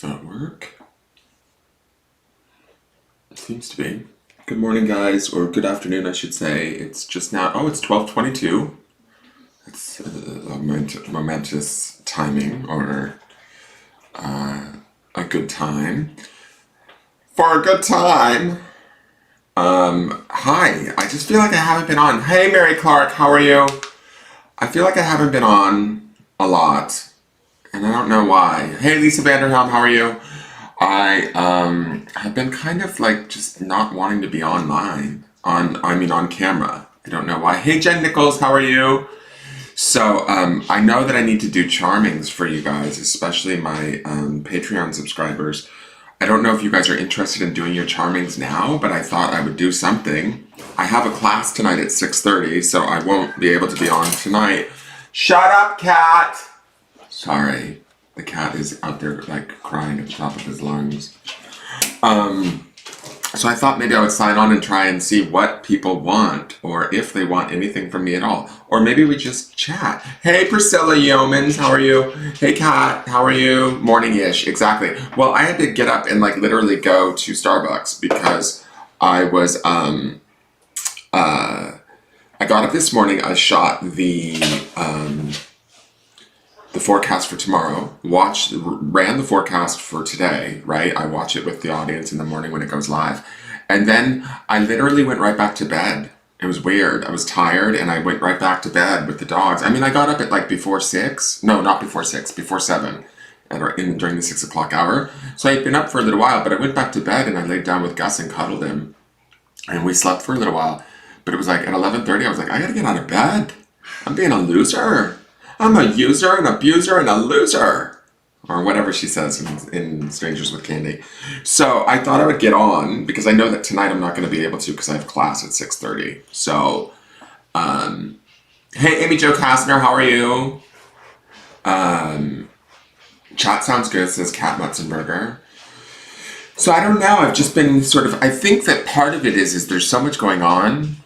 Does that work? It seems to be. Good morning, guys, or good afternoon, I should say. It's just now. Oh, it's 12:22. It's momentous timing, or a good time for a good time. Hi. I just feel like I haven't been on. Hey, Mary Clark, how are you? I feel like I haven't been on a lot, and I don't know why. Hey, Lisa Vanderhelm, how are you? I have been kind of like just not wanting to be online on camera. I don't know why. Hey, Jen Nichols, how are you? So I know that I need to do charmings for you guys, especially my Patreon subscribers. I don't know if you guys are interested in doing your charmings now, but I thought I would do something. I have a class tonight at 6:30, so I won't be able to be on tonight. Shut up, cat! Sorry, the cat is out there like crying at the top of his lungs. So I thought maybe I would sign on and try and see what people want, or if they want anything from me at all. Or maybe we just chat. Hey, Priscilla Yeomans, how are you? Hey, Kat, how are you? Morning-ish, exactly. Well, I had to get up and like literally go to Starbucks because I was, I got up this morning, I shot the forecast for tomorrow, ran the forecast for today, right? I watch it with the audience in the morning when it goes live. And then I literally went right back to bed. It was weird. I was tired and I went right back to bed with the dogs. I mean, I got up at like before 6. No, not before 6, before 7 during the 6 o'clock hour. So I'd been up for a little while, but I went back to bed and I laid down with Gus and cuddled him. And we slept for a little while. But it was like at 11:30, I was like, I gotta get out of bed. I'm being a loser. I'm a user, an abuser, and a loser. Or whatever she says in Strangers with Candy. So I thought I would get on, because I know that tonight I'm not going to be able to because I have class at 6:30. So, hey, Amy Jo Kastner, how are you? Chat sounds good, says Kat Mutzenberger. So I don't know, I've just been sort of, I think that part of it is there's so much going on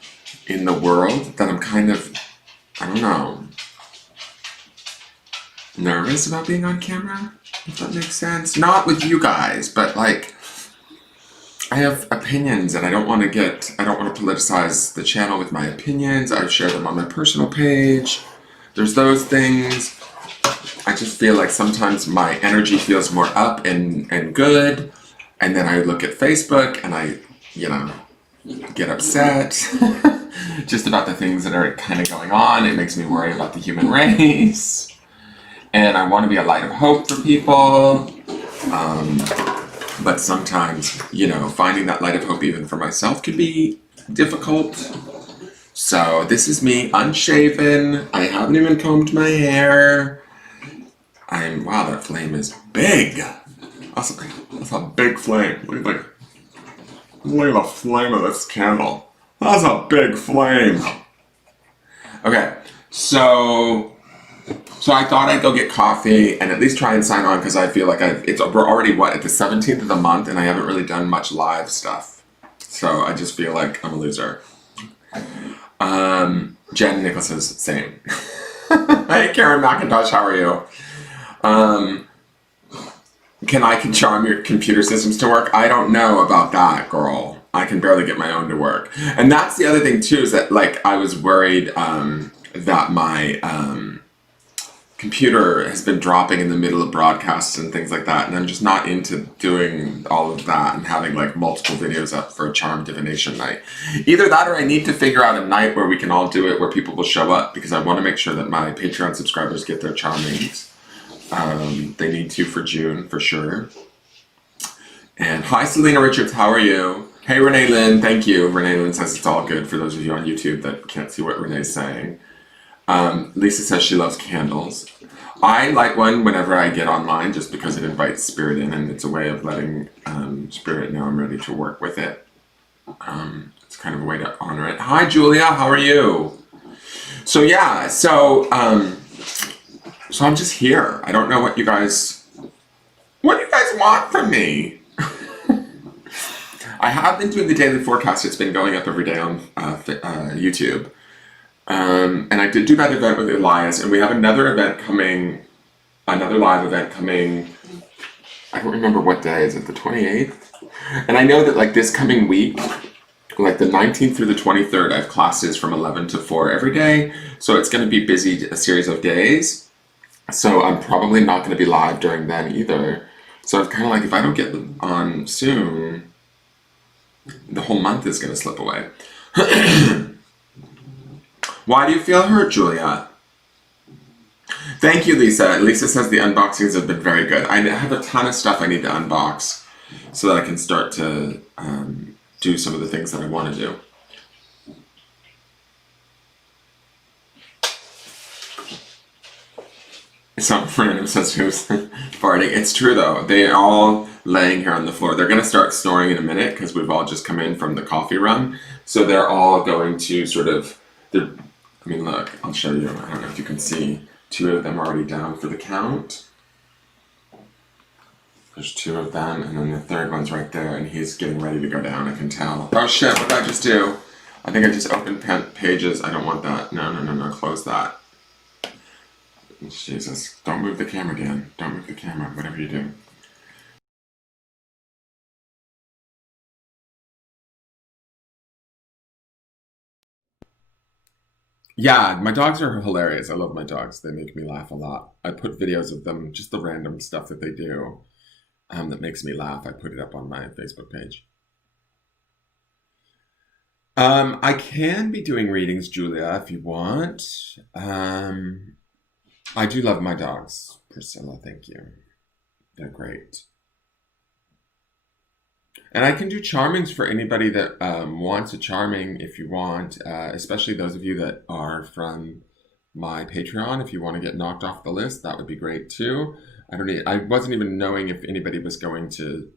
in the world that I'm kind of, I don't know, nervous about being on camera, if that makes sense. Not with you guys, but like, I have opinions and I don't want to politicize the channel with my opinions. I share them on my personal page. There's those things. I just feel like sometimes my energy feels more up and good. And then I look at Facebook and I, get upset just about the things that are kind of going on. It makes me worry about the human race. And I want to be a light of hope for people. But sometimes, finding that light of hope even for myself can be difficult. So this is me unshaven. I haven't even combed my hair. Wow, that flame is big. That's a big flame. Look at the flame of this candle. That's a big flame. Okay, so I thought I'd go get coffee and at least try and sign on because I feel like we're already at the 17th of the month and I haven't really done much live stuff. So I just feel like I'm a loser. Jen Nichols says same. Hey Karen McIntosh, how are you? Can I charm your computer systems to work? I don't know about that, girl. I can barely get my own to work. And that's the other thing too, is that like I was worried that my computer has been dropping in the middle of broadcasts and things like that, and I'm just not into doing all of that and having like multiple videos up for a charm divination night. Either that or I need to figure out a night where we can all do it, where people will show up, because I want to make sure that my Patreon subscribers get their charmings. They need to for June, for sure. And hi, Selena Richards, how are you? Hey, Renee Lynn, thank you. Renee Lynn says it's all good for those of you on YouTube that can't see what Renee's saying. Lisa says she loves candles. I light one whenever I get online just because it invites spirit in and it's a way of letting spirit know I'm ready to work with it. It's kind of a way to honor it. Hi, Julia, how are you? So yeah, so I'm just here. I don't know what you guys want from me. I have been doing the daily forecast. It's been going up every day on YouTube. And I did do that event with Elias, and we have another live event coming I don't remember what day. Is it the 28th? And I know that like this coming week, like the 19th through the 23rd, I have classes from 11 to 4 every day. So it's going to be busy, a series of days. So I'm probably not going to be live during then either. So it's kind of like if I don't get on soon, the whole month is going to slip away. Why do you feel hurt, Julia? Thank you, Lisa. Lisa says the unboxings have been very good. I have a ton of stuff I need to unbox so that I can start to do some of the things that I want to do. Some random says who's farting. It's true though. They're all laying here on the floor. They're going to start snoring in a minute because we've all just come in from the coffee run. So they're all going to sort of, I mean, look, I'll show you. I don't know if you can see. 2 of them already down for the count. There's 2 of them, and then the third one's right there, and he's getting ready to go down, I can tell. Oh shit, what did I just do? I think I just opened Pages. I don't want that. No, close that. Jesus, don't move the camera, Dan. Don't move the camera, whatever you do. Yeah, my dogs are hilarious. I love my dogs. They make me laugh a lot. I put videos of them, just the random stuff that they do that makes me laugh. I put it up on my Facebook page. I can be doing readings, Julia, if you want. I do love my dogs, Priscilla. Thank you. They're great. And I can do charmings for anybody that wants a charming if you want, especially those of you that are from my Patreon. If you want to get knocked off the list, that would be great too. I wasn't even knowing if anybody was going to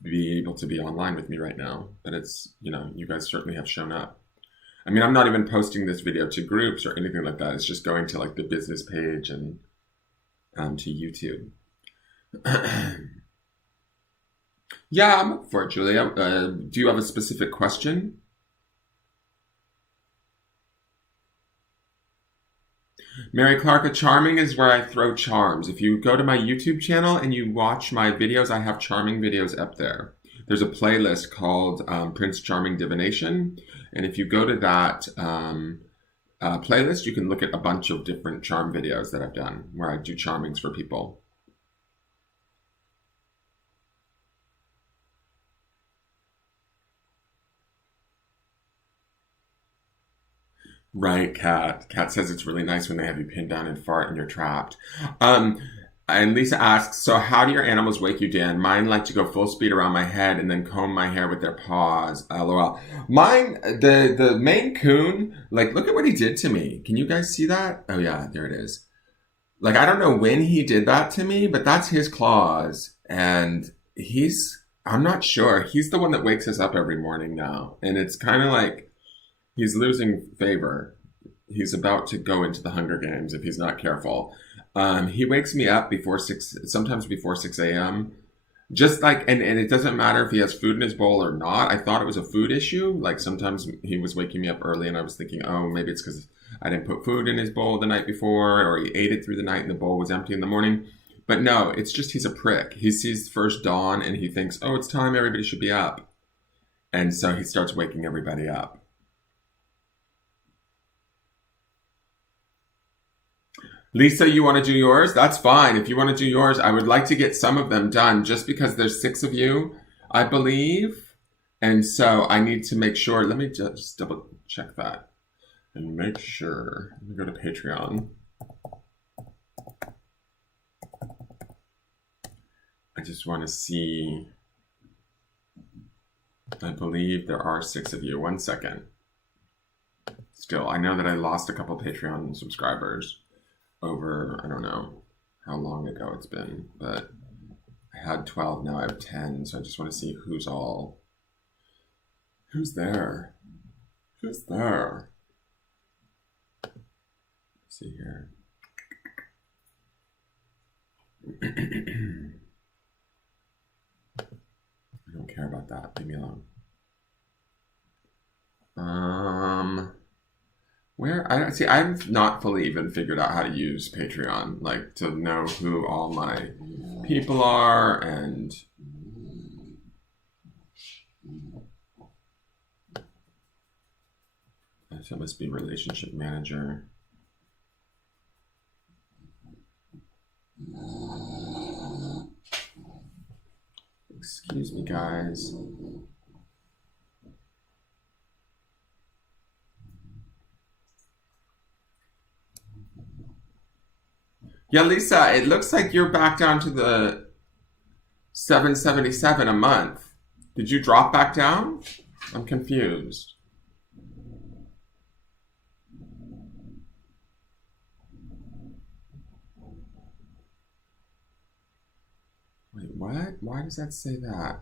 be able to be online with me right now, but it's, you guys certainly have shown up. I mean, I'm not even posting this video to groups or anything like that. It's just going to like the business page and to YouTube. Yeah, I'm up for it, Julia. Do you have a specific question? Mary Clark, a charming is where I throw charms. If you go to my YouTube channel and you watch my videos, I have charming videos up there. There's a playlist called Prince Charming Divination. And if you go to that playlist, you can look at a bunch of different charm videos that I've done where I do charmings for people. Right, Kat. Kat says it's really nice when they have you pinned down and fart and you're trapped. Um, and Lisa asks, so how do your animals wake you, Dan? Mine like to go full speed around my head and then comb my hair with their paws. LOL. Mine, the Maine Coon, like, look at what he did to me. Can you guys see that? Oh yeah, there it is. Like, I don't know when he did that to me, but that's his claws. And I'm not sure. He's the one that wakes us up every morning now. And it's kind of like, he's losing favor. He's about to go into the Hunger Games if he's not careful. He wakes me up sometimes before 6 a.m. Just like, and it doesn't matter if he has food in his bowl or not. I thought it was a food issue. Like sometimes he was waking me up early and I was thinking, oh, maybe it's because I didn't put food in his bowl the night before or he ate it through the night and the bowl was empty in the morning. But no, it's just he's a prick. He sees first dawn and he thinks, oh, it's time, everybody should be up. And so he starts waking everybody up. Lisa, you want to do yours? That's fine. If you want to do yours, I would like to get some of them done just because there's 6 of you, I believe. And so I need to make sure. Let me just double check that and make sure. Let me go to Patreon. I just want to see. I believe there are 6 of you. 1 second. Still, I know that I lost a couple Patreon subscribers over, I don't know how long ago it's been, but I had 12, now I have 10, so I just want to see who's there? Who's there? Let's see here. I don't care about that, leave me alone. I've not fully even figured out how to use Patreon, like to know who all my people are and so it must be relationship manager. Excuse me, guys. Yeah, Lisa, it looks like you're back down to the $7.77 a month. Did you drop back down? I'm confused. Wait, what? Why does that say that?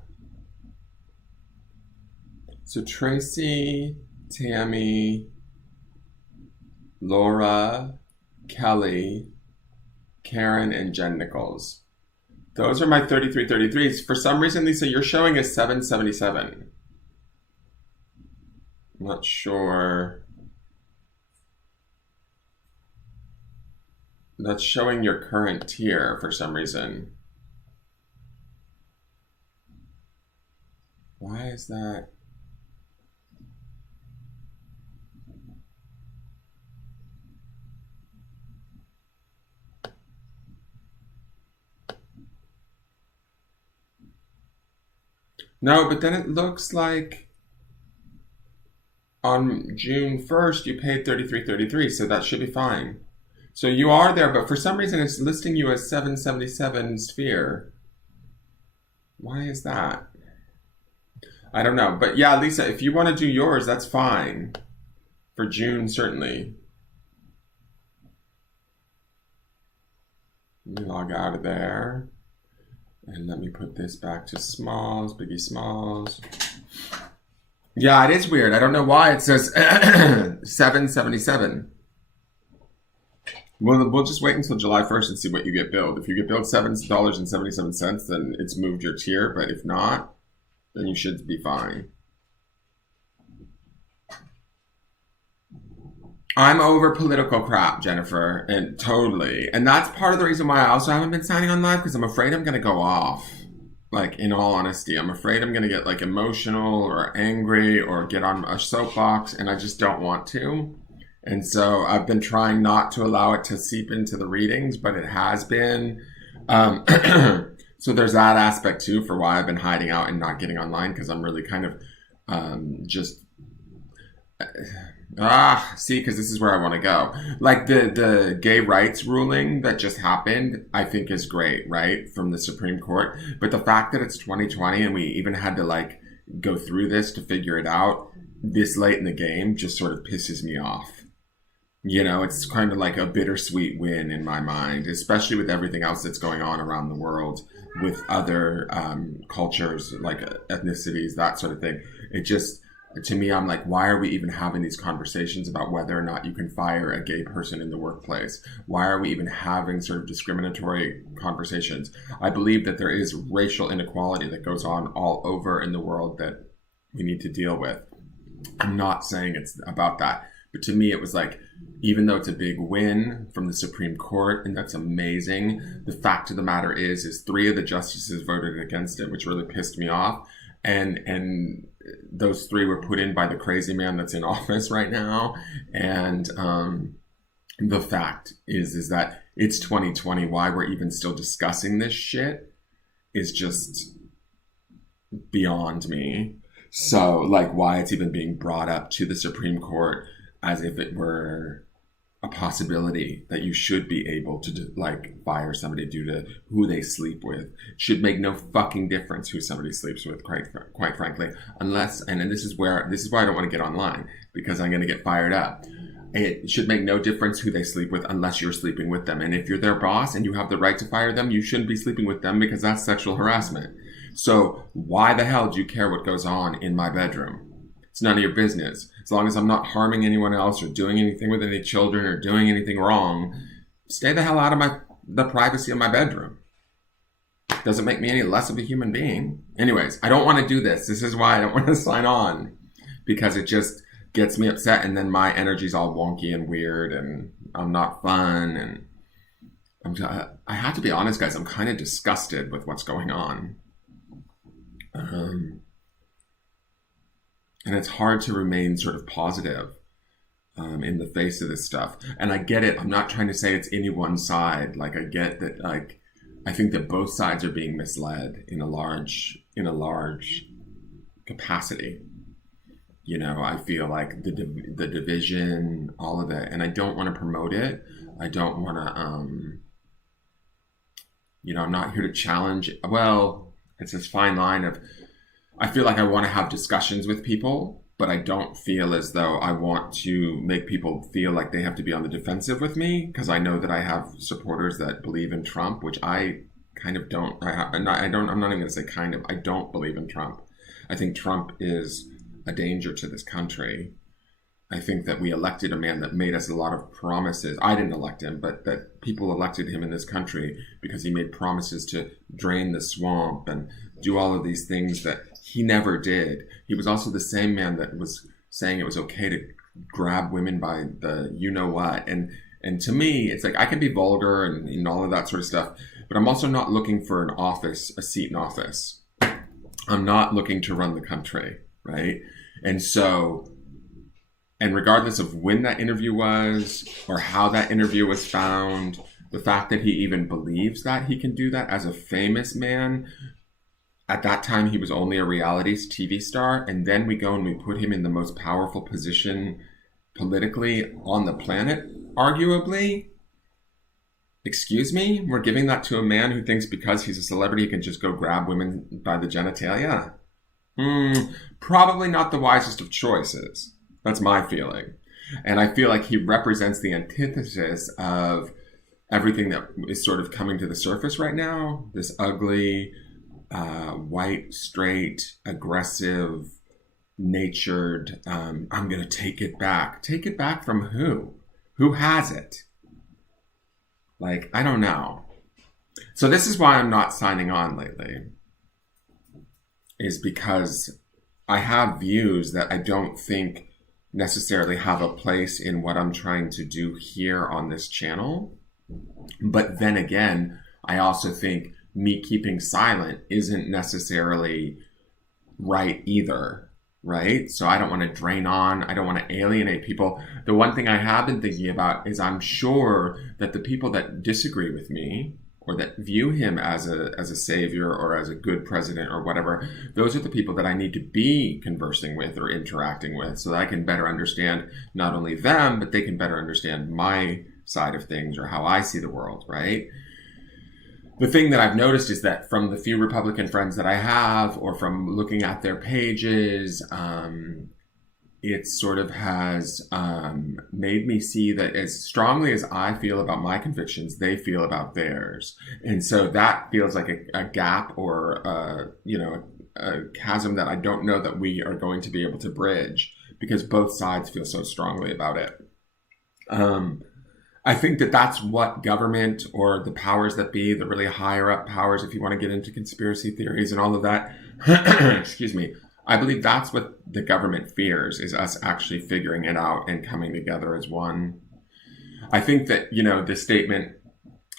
So Tracy, Tammy, Laura, Kelly, Karen, and Jen Nichols. Those are my 3333s. For some reason, Lisa, you're showing as 777. I'm not sure. That's showing your current tier for some reason. Why is that? No, but then it looks like on June 1st you paid 33.33, so that should be fine. So you are there, but for some reason it's listing you as 777 sphere. Why is that? I don't know. But yeah, Lisa, if you want to do yours, that's fine. For June, certainly. Let me log out of there. And let me put this back to Smalls, Biggie Smalls. Yeah, it is weird. I don't know why it says 777. We'll just wait until July 1st and see what you get billed. If you get billed $7.77, then it's moved your tier. But if not, then you should be fine. I'm over political crap, Jennifer, and totally. And that's part of the reason why I also haven't been signing on live, because I'm afraid I'm going to go off. Like, in all honesty, I'm afraid I'm going to get like emotional or angry or get on a soapbox, and I just don't want to. And so I've been trying not to allow it to seep into the readings, but it has been. So there's that aspect too for why I've been hiding out and not getting online, because I'm really kind of just because this is where I want to go. Like the gay rights ruling that just happened, I think is great, right, from the Supreme Court. But the fact that it's 2020 and we even had to like go through this to figure it out this late in the game just sort of pisses me off. You know, it's kind of like a bittersweet win in my mind, especially with everything else that's going on around the world with other cultures, like ethnicities, that sort of thing. It just, to me, I'm like, why are we even having these conversations about whether or not you can fire a gay person in the workplace? Why are we even having sort of discriminatory conversations? I believe that there is racial inequality that goes on all over in the world that we need to deal with. I'm not saying it's about that. But to me, it was like, even though it's a big win from the Supreme Court, and that's amazing, the fact of the matter is 3 of the justices voted against it, which really pissed me off. And those 3 were put in by the crazy man that's in office right now. And the fact is that it's 2020. Why we're even still discussing this shit is just beyond me. So, like, why it's even being brought up to the Supreme Court as if it were a possibility that you should be able to like fire somebody due to who they sleep with. It should make no fucking difference who somebody sleeps with, quite frankly, unless, and this is why I don't want to get online, because I'm going to get fired up. It should make no difference who they sleep with unless you're sleeping with them. And if you're their boss and you have the right to fire them, you shouldn't be sleeping with them, because that's sexual harassment. So why the hell do you care what goes on in my bedroom? It's none of your business. As long as I'm not harming anyone else or doing anything with any children or doing anything wrong, stay the hell out of the privacy of my bedroom. Doesn't make me any less of a human being. Anyways, I don't want to do this. This is why I don't want to sign on, because it just, gets me upset, and then my energy's all wonky and weird, and I'm not fun, and I have to be honest, guys, I'm kind of disgusted with what's going on. And it's hard to remain sort of positive in the face of this stuff. And I get it. I'm not trying to say it's any one side. Like, I get that, like, I think that both sides are being misled in a large capacity. You know, I feel like the division, all of it, and I don't want to promote it. I don't want to, you know, I'm not here to challenge. Well, it's this fine line of, I feel like I want to have discussions with people, but I don't feel as though I want to make people feel like they have to be on the defensive with me, because I know that I have supporters that believe in Trump, which I kind of don't. I'm not even going to say kind of. I don't believe in Trump. I think Trump is a danger to this country. I think that we elected a man that made us a lot of promises. I didn't elect him, but that people elected him in this country because he made promises to drain the swamp and do all of these things that he never did. He was also the same man that was saying it was okay to grab women by the you-know-what. And to me, it's like, I can be vulgar and all of that sort of stuff, but I'm also not looking for an office, a seat in office. I'm not looking to run the country, right? And so, and regardless of when that interview was or how that interview was found, the fact that he even believes that he can do that as a famous man, at that time he was only a reality TV star, and then we go and we put him in the most powerful position politically on the planet, arguably. Excuse me? We're giving that to a man who thinks because he's a celebrity he can just go grab women by the genitalia? Probably not the wisest of choices. That's my feeling. And I feel like he represents the antithesis of everything that is sort of coming to the surface right now. This ugly, white, straight, aggressive, natured, I'm going to take it back. Take it back from who? Who has it? Like, I don't know. So this is why I'm not signing on lately. Is because I have views that I don't think necessarily have a place in what I'm trying to do here on this channel. But then again, I also think me keeping silent isn't necessarily right either, right? So I don't want to drain on, I don't want to alienate people. The one thing I have been thinking about is I'm sure that the people that disagree with me or that view him as a savior or as a good president or whatever, those are the people that I need to be conversing with or interacting with so that I can better understand not only them, but they can better understand my side of things or how I see the world, right? The thing that I've noticed is that from the few Republican friends that I have or from looking at their pages, it sort of has made me see that as strongly as I feel about my convictions, they feel about theirs. And so that feels like a gap or, a chasm that I don't know that we are going to be able to bridge because both sides feel so strongly about it. I think that that's what government or the powers that be, the really higher up powers, if you want to get into conspiracy theories and all of that, excuse me, I believe that's what the government fears, is us actually figuring it out and coming together as one. I think that, the statement,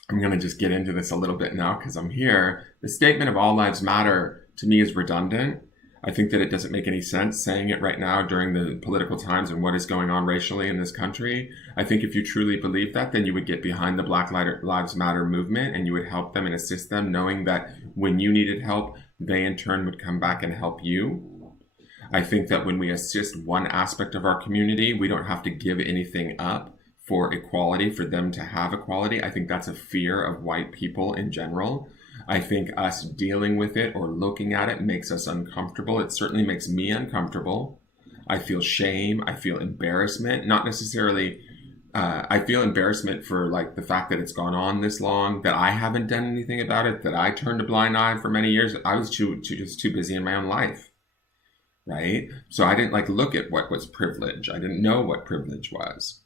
I'm going to just get into this a little bit now because I'm here. The statement of all lives matter to me is redundant. I think that it doesn't make any sense saying it right now during the political times and what is going on racially in this country. I think if you truly believe that, then you would get behind the Black Lives Matter movement and you would help them and assist them, knowing that when you needed help, they in turn would come back and help you. I think that when we assist one aspect of our community, we don't have to give anything up for equality, for them to have equality. I think that's a fear of white people in general. I think us dealing with it or looking at it makes us uncomfortable. It certainly makes me uncomfortable. I feel shame. I feel embarrassment. Not necessarily, I feel embarrassment for like the fact that it's gone on this long, that I haven't done anything about it, that I turned a blind eye for many years. I was just too busy in my own life, right? So I didn't look at what was privilege. I didn't know what privilege was,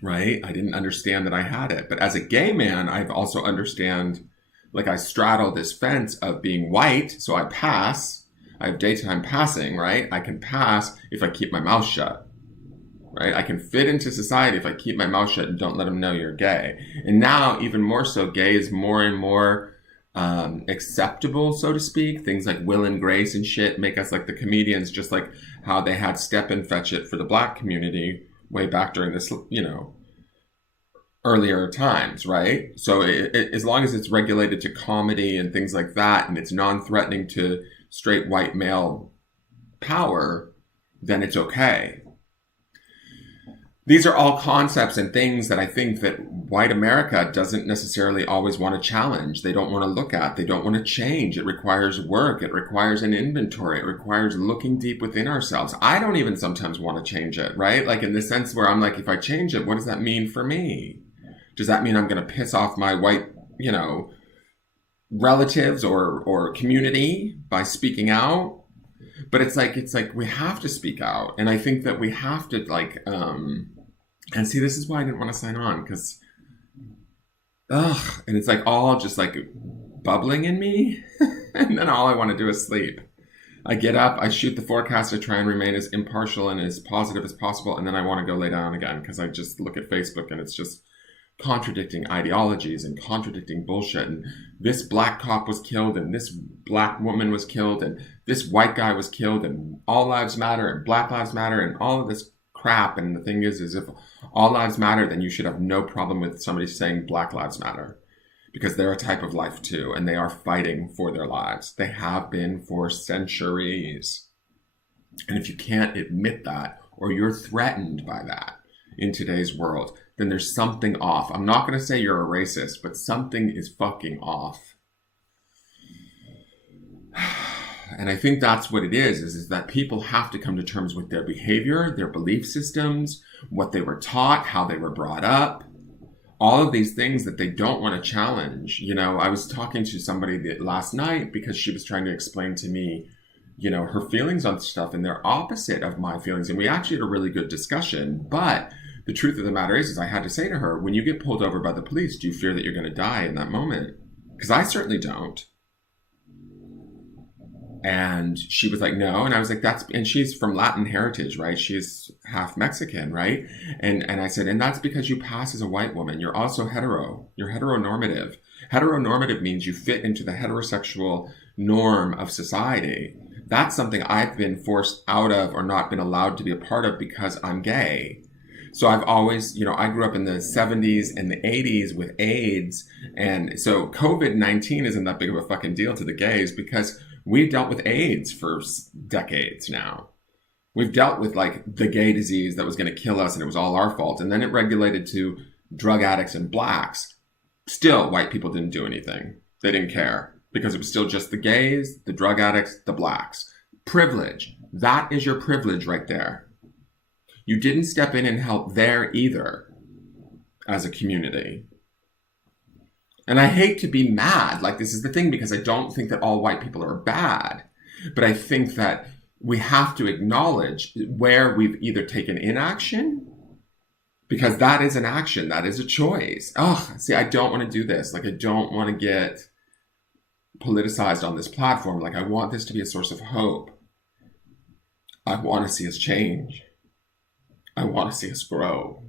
right? I didn't understand that I had it. But as a gay man, I've also understand, I straddle this fence of being white, so I have daytime passing, right? I can pass if I keep my mouth shut. right? I can fit into society if I keep my mouth shut and don't let them know you're gay. And now, even more so, gay is more and more acceptable, so to speak. Things like Will and Grace and shit make us like the comedians, just like how they had Step and Fetch It for the Black community way back during this, you know, earlier times, right? So as long as it's regulated to comedy and things like that, and it's non-threatening to straight white male power, then it's okay. These are all concepts and things that I think that white America doesn't necessarily always want to challenge. They don't want to look at. They don't want to change. It requires work. It requires an inventory. It requires looking deep within ourselves. I don't even sometimes want to change it, right? Like in the sense where I'm like, if I change it, what does that mean for me? Does that mean I'm going to piss off my white, you know, relatives or community by speaking out? But it's like we have to speak out. And I think that we have to like, and see, this is why I didn't want to sign on, because, and it's like all just like bubbling in me. And then all I want to do is sleep. I get up, I shoot the forecast, I try and remain as impartial and as positive as possible. And then I want to go lay down again because I just look at Facebook and it's just contradicting ideologies and contradicting bullshit. And this black cop was killed and this black woman was killed and this white guy was killed and all lives matter and black lives matter and all of this crap. And the thing is if all lives matter, then you should have no problem with somebody saying black lives matter, because they're a type of life too, and they are fighting for their lives. They have been for centuries. And if you can't admit that, or you're threatened by that in today's world, then there's something off. I'm not going to say you're a racist, but something is fucking off. And I think that's what it is that people have to come to terms with their behavior, their belief systems, what they were taught, how they were brought up, all of these things that they don't want to challenge. You know, I was talking to somebody last night because she was trying to explain to me, you know, her feelings on stuff, and they're opposite of my feelings. And we actually had a really good discussion. But the truth of the matter is I had to say to her, when you get pulled over by the police, do you fear that you're going to die in that moment? Because I certainly don't. And she was like, no. And I was like, and she's from Latin heritage, right? She's half Mexican, right? And I said, and that's because you pass as a white woman. You're also hetero. You're heteronormative. Heteronormative means you fit into the heterosexual norm of society. That's something I've been forced out of or not been allowed to be a part of because I'm gay. So I've always, you know, I grew up in the 70s and the 80s with AIDS. And so COVID-19 isn't that big of a fucking deal to the gays because we've dealt with AIDS for decades now. We've dealt with like the gay disease that was going to kill us and it was all our fault. And then it regulated to drug addicts and blacks. Still, white people didn't do anything. They didn't care because it was still just the gays, the drug addicts, the blacks. Privilege. That is your privilege right there. You didn't step in and help there either as a community. And I hate to be mad, like this is the thing, because I don't think that all white people are bad. But I think that we have to acknowledge where we've either taken inaction, because that is an action, that is a choice. Oh, see, I don't want to do this. Like, I don't want to get politicized on this platform. Like, I want this to be a source of hope. I want to see us change. I want to see us grow.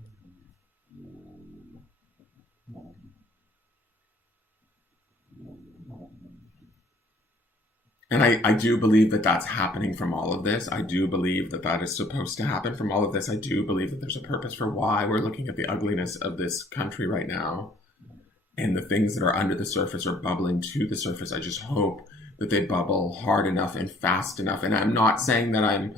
And I do believe that that's happening from all of this. I do believe that that is supposed to happen from all of this. I do believe that there's a purpose for why we're looking at the ugliness of this country right now. And the things that are under the surface are bubbling to the surface. I just hope that they bubble hard enough and fast enough. And I'm not saying that I'm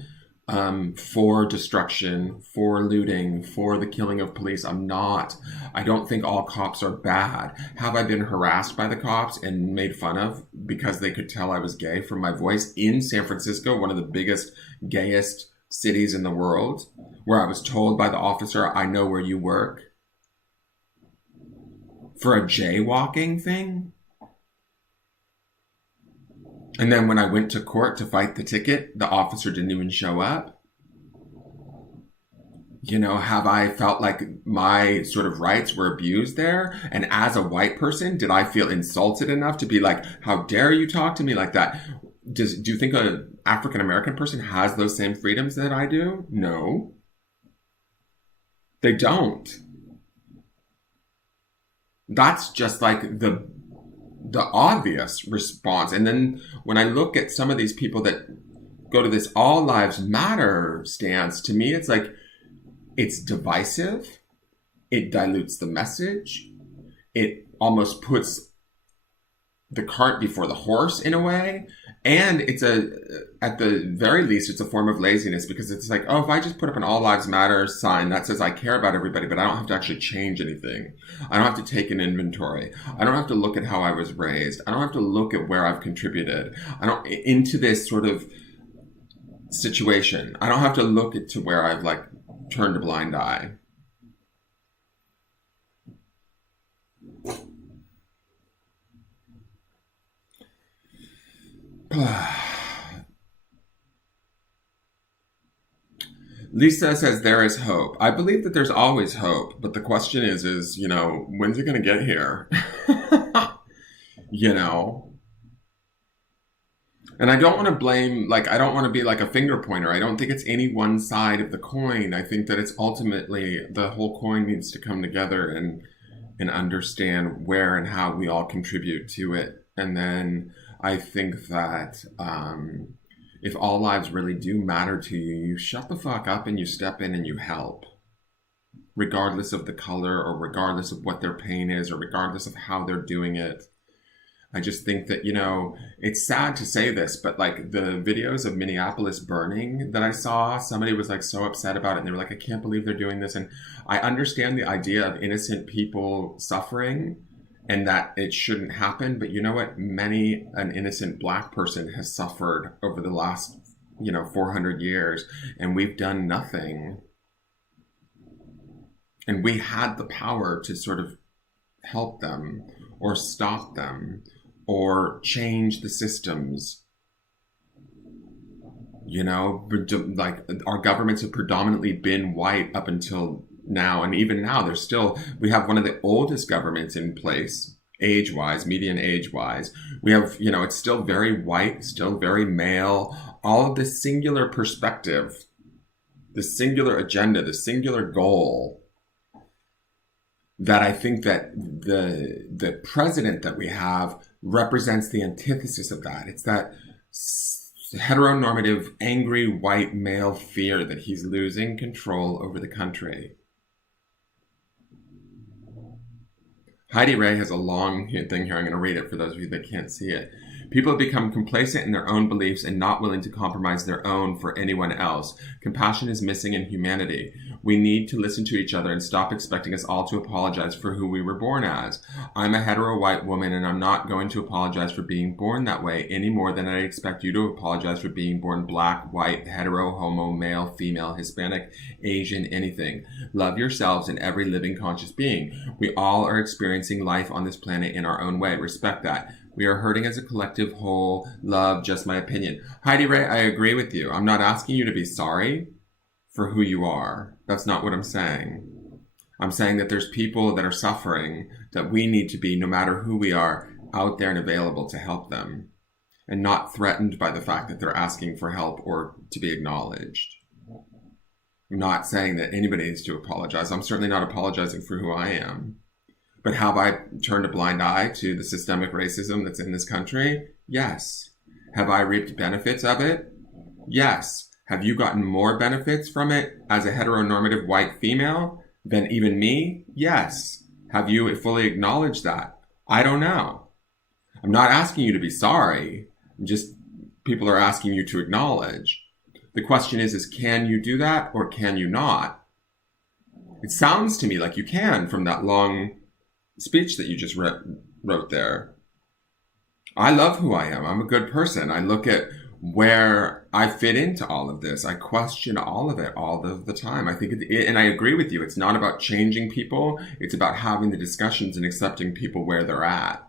for destruction, for looting, for the killing of police. I'm not. I don't think all cops are bad. Have I been harassed by the cops and made fun of because they could tell I was gay from my voice in San Francisco, one of the biggest, gayest cities in the world, where I was told by the officer, I know where you work, for a jaywalking thing? And then when I went to court to fight the ticket, the officer didn't even show up. You know, have I felt like my sort of rights were abused there? And as a white person, did I feel insulted enough to be like, how dare you talk to me like that? Do you think an African-American person has those same freedoms that I do? No. They don't. That's just like the obvious response. And then when I look at some of these people that go to this all lives matter stance, to me it's like it's divisive. It dilutes the message. It almost puts the cart before the horse in a way. And it's at the very least, it's a form of laziness, because it's like, oh, if I just put up an all lives matter sign that says I care about everybody, but I don't have to actually change anything. I don't have to take an inventory. I don't have to look at how I was raised. I don't have to look at where I've contributed. Into this sort of situation. I don't have to look to where I've like turned a blind eye. Lisa says there is hope. I believe that there's always hope, but the question is, when's it going to get here? And I don't want to blame, I don't want to be like a finger pointer. I don't think it's any one side of the coin. I think that it's ultimately the whole coin needs to come together and understand where and how we all contribute to it. And then I think that if all lives really do matter to you, you shut the fuck up and you step in and you help. Regardless of the color, or regardless of what their pain is, or regardless of how they're doing it. I just think that, it's sad to say this, but like the videos of Minneapolis burning that I saw, somebody was like so upset about it. And they were like, I can't believe they're doing this. And I understand the idea of innocent people suffering and that it shouldn't happen. But you know what? An innocent Black person has suffered over the last, 400 years, and we've done nothing. And we had the power to sort of help them or stop them or change the systems. Like our governments have predominantly been white up until now. And even now, we have one of the oldest governments in place, age-wise, median age-wise. We have, it's still very white, still very male. All of this singular perspective, the singular agenda, the singular goal, that I think that the president that we have represents the antithesis of that. It's that heteronormative, angry white male fear that he's losing control over the country. Heidi Ray has a long thing here. I'm going to read it for those of you that can't see it. People have become complacent in their own beliefs and not willing to compromise their own for anyone else. Compassion is missing in humanity. We need to listen to each other and stop expecting us all to apologize for who we were born as. I'm a hetero white woman, and I'm not going to apologize for being born that way any more than I expect you to apologize for being born Black, white, hetero, homo, male, female, Hispanic, Asian, anything. Love yourselves and every living conscious being. We all are experiencing life on this planet in our own way. Respect that. We are hurting as a collective whole. Love, just my opinion. Heidi Ray, I agree with you. I'm not asking you to be sorry for who you are. That's not what I'm saying. I'm saying that there's people that are suffering that we need to be, no matter who we are, out there and available to help them, and not threatened by the fact that they're asking for help or to be acknowledged. I'm not saying that anybody needs to apologize. I'm certainly not apologizing for who I am. But have I turned a blind eye to the systemic racism that's in this country? Yes. Have I reaped benefits of it? Yes. Have you gotten more benefits from it as a heteronormative white female than even me? Yes. Have you fully acknowledged that? I don't know. I'm not asking you to be sorry. People are asking you to acknowledge. The question is can you do that or can you not? It sounds to me like you can from that long speech that you just wrote there. I love who I am. I'm a good person. I look at where I fit into all of this. I question all of it all of the time. I think, and I agree with you, it's not about changing people. It's about having the discussions and accepting people where they're at.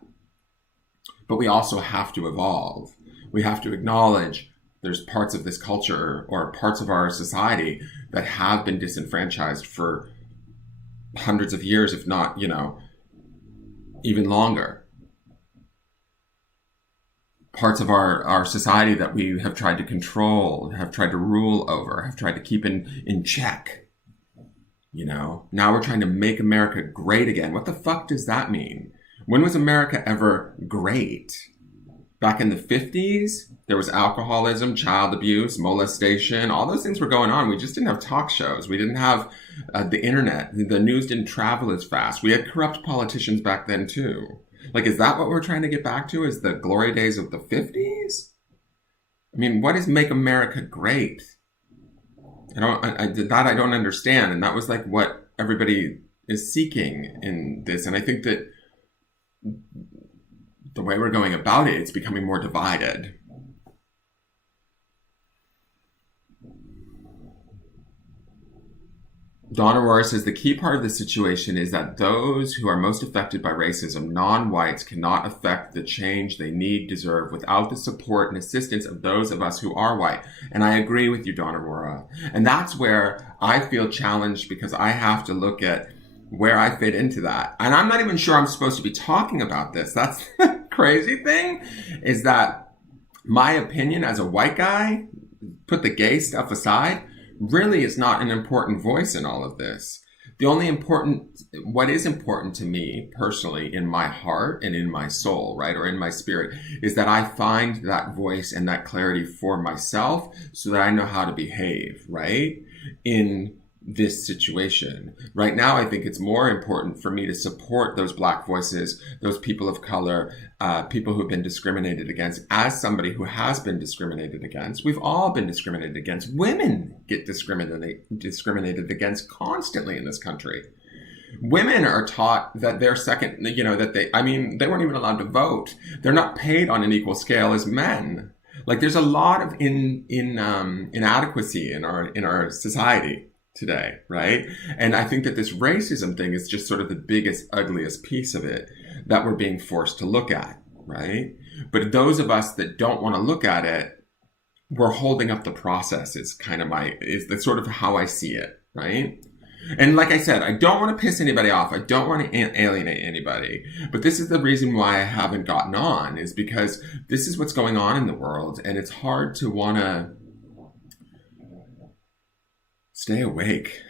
But we also have to evolve. We have to acknowledge there's parts of this culture or parts of our society that have been disenfranchised for hundreds of years, if not, even longer. Parts of our society that we have tried to control, have tried to rule over, have tried to keep in check. You know, now we're trying to make America great again. What the fuck does that mean? When was America ever great? Back in the 50s, there was alcoholism, child abuse, molestation, all those things were going on. We just didn't have talk shows. We didn't have the internet. The news didn't travel as fast. We had corrupt politicians back then too. Like, is that what we're trying to get back to? Is the glory days of the 50s? I mean, what is make America great? I don't understand. And that was like what everybody is seeking in this. And I think that the way we're going about it, it's becoming more divided. Dawn Aurora says the key part of the situation is that those who are most affected by racism, non-whites, cannot affect the change they deserve without the support and assistance of those of us who are white. And I agree with you, Dawn Aurora. And that's where I feel challenged, because I have to look at where I fit into that. And I'm not even sure I'm supposed to be talking about this. That's the crazy thing, is that my opinion as a white guy, put the gay stuff aside, really is not an important voice in all of this. What is important to me personally in my heart and in my soul, right, or in my spirit, is that I find that voice and that clarity for myself so that I know how to behave, right, in this situation. Right now, I think it's more important for me to support those Black voices, those people of color, people who've been discriminated against. As somebody who has been discriminated against, we've all been discriminated against. Women get discriminated against constantly in this country. Women are taught that they're second, they weren't even allowed to vote. They're not paid on an equal scale as men. Like, there's a lot of inadequacy in our society today, right? And I think that this racism thing is just sort of the biggest, ugliest piece of it that we're being forced to look at, right? But those of us that don't want to look at it, we're holding up the process. Is that's sort of how I see it, right? And like I said, I don't want to piss anybody off. I don't want to alienate anybody. But this is the reason why I haven't gotten on, is because this is what's going on in the world, and it's hard to want to stay awake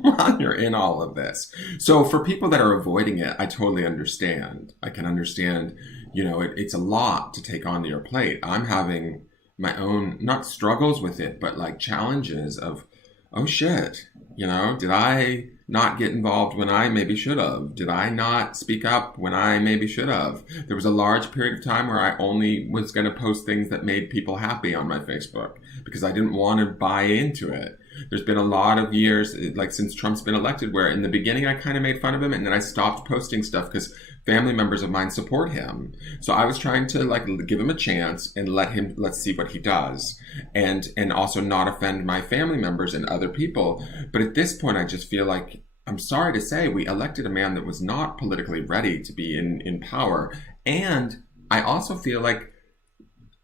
while you're in all of this. So for people that are avoiding it, I totally understand. I can understand, it's a lot to take onto your plate. I'm having my own, not struggles with it, but like challenges of, oh shit, did I not get involved when I maybe should have? Did I not speak up when I maybe should have? There was a large period of time where I only was going to post things that made people happy on my Facebook because I didn't want to buy into it. There's been a lot of years, like since Trump's been elected, where in the beginning I kind of made fun of him, and then I stopped posting stuff because family members of mine support him. So I was trying to give him a chance and let's see what he does, and also not offend my family members and other people. But at this point, I just feel like, I'm sorry to say, we elected a man that was not politically ready to be in power. And I also feel like,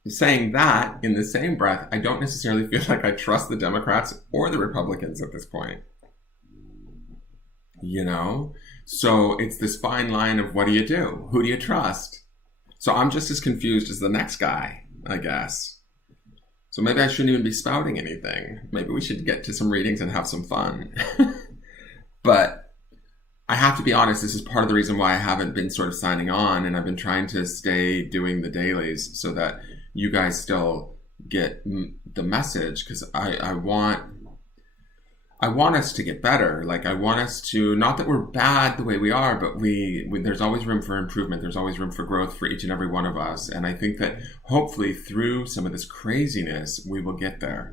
saying that in the same breath, I don't necessarily feel like I trust the Democrats or the Republicans at this point. So it's this fine line of, what do you do? Who do you trust? So I'm just as confused as the next guy, I guess. So maybe I shouldn't even be spouting anything. Maybe we should get to some readings and have some fun. But I have to be honest, this is part of the reason why I haven't been sort of signing on, and I've been trying to stay doing the dailies so that you guys still get the message, because I want us to get better. Like, I want us to, not that we're bad the way we are, but we there's always room for improvement. There's always room for growth for each and every one of us. And I think that hopefully through some of this craziness, we will get there,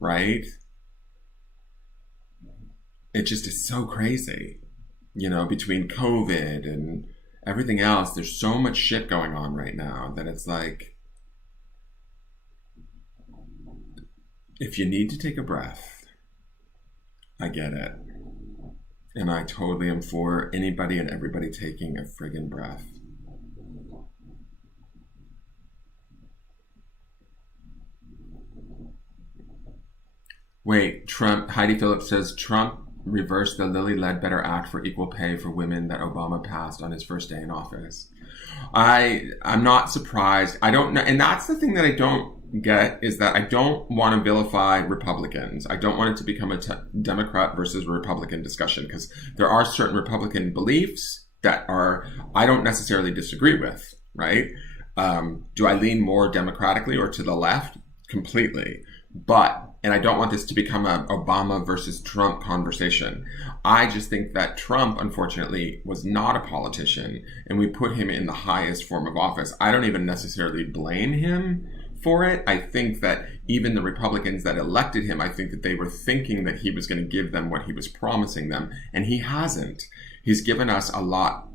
right? It just is so crazy, between COVID and everything else. There's so much shit going on right now that it's like, if you need to take a breath, I get it. And I totally am for anybody and everybody taking a friggin' breath. Wait, Heidi Phillips says Trump reversed the Lilly Ledbetter Act for equal pay for women that Obama passed on his first day in office. I'm not surprised. I don't know. And that's the thing that I don't get is that I don't want to vilify Republicans. I don't want it to become a Democrat versus Republican discussion, because there are certain Republican beliefs that I don't necessarily disagree with, right? Do I lean more democratically or to the left? Completely. And I don't want this to become a Obama versus Trump conversation. I just think that Trump, unfortunately, was not a politician, and we put him in the highest form of office. I don't even necessarily blame him for it. I think that even the Republicans that elected him, I think that they were thinking that he was going to give them what he was promising them, and he hasn't. He's given us a lot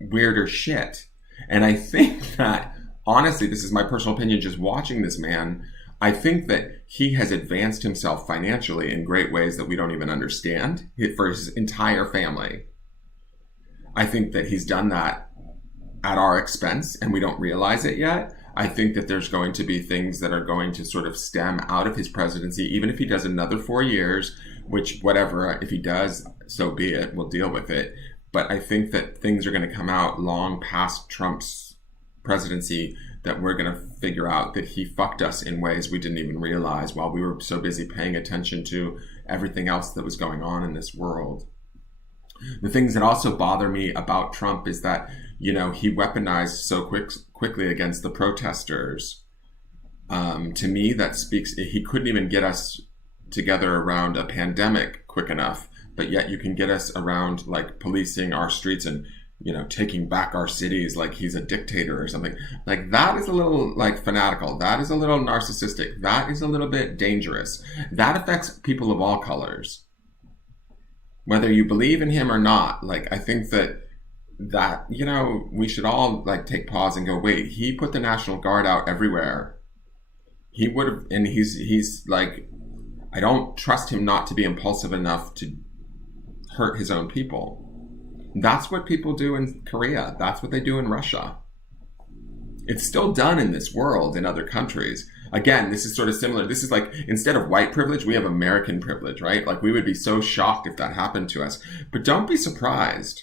weirder shit. And I think that, honestly, this is my personal opinion, just watching this man, I think that he has advanced himself financially in great ways that we don't even understand for his entire family. I think that he's done that at our expense and we don't realize it yet. I think that there's going to be things that are going to sort of stem out of his presidency, even if he does another 4 years, which whatever, if he does, so be it, we'll deal with it. But I think that things are going to come out long past Trump's presidency that we're going to figure out that he fucked us in ways we didn't even realize while we were so busy paying attention to everything else that was going on in this world. The things that also bother me about Trump is that, he weaponized so quickly against the protesters. To me, that speaks, he couldn't even get us together around a pandemic quick enough, but yet you can get us around like policing our streets and taking back our cities like he's a dictator or something. Like, that is a little like fanatical. That is a little narcissistic. That is a little bit dangerous. That affects people of all colors. Whether you believe in him or not, like, I think that we should all like take pause and go, wait, he put the National Guard out everywhere. He would have, and he's like, I don't trust him not to be impulsive enough to hurt his own people. That's what people do in Korea. That's what they do in Russia. It's still done in this world in other countries. Again, this is sort of similar. This is like, instead of white privilege, we have American privilege, right? Like, we would be so shocked if that happened to us. But don't be surprised.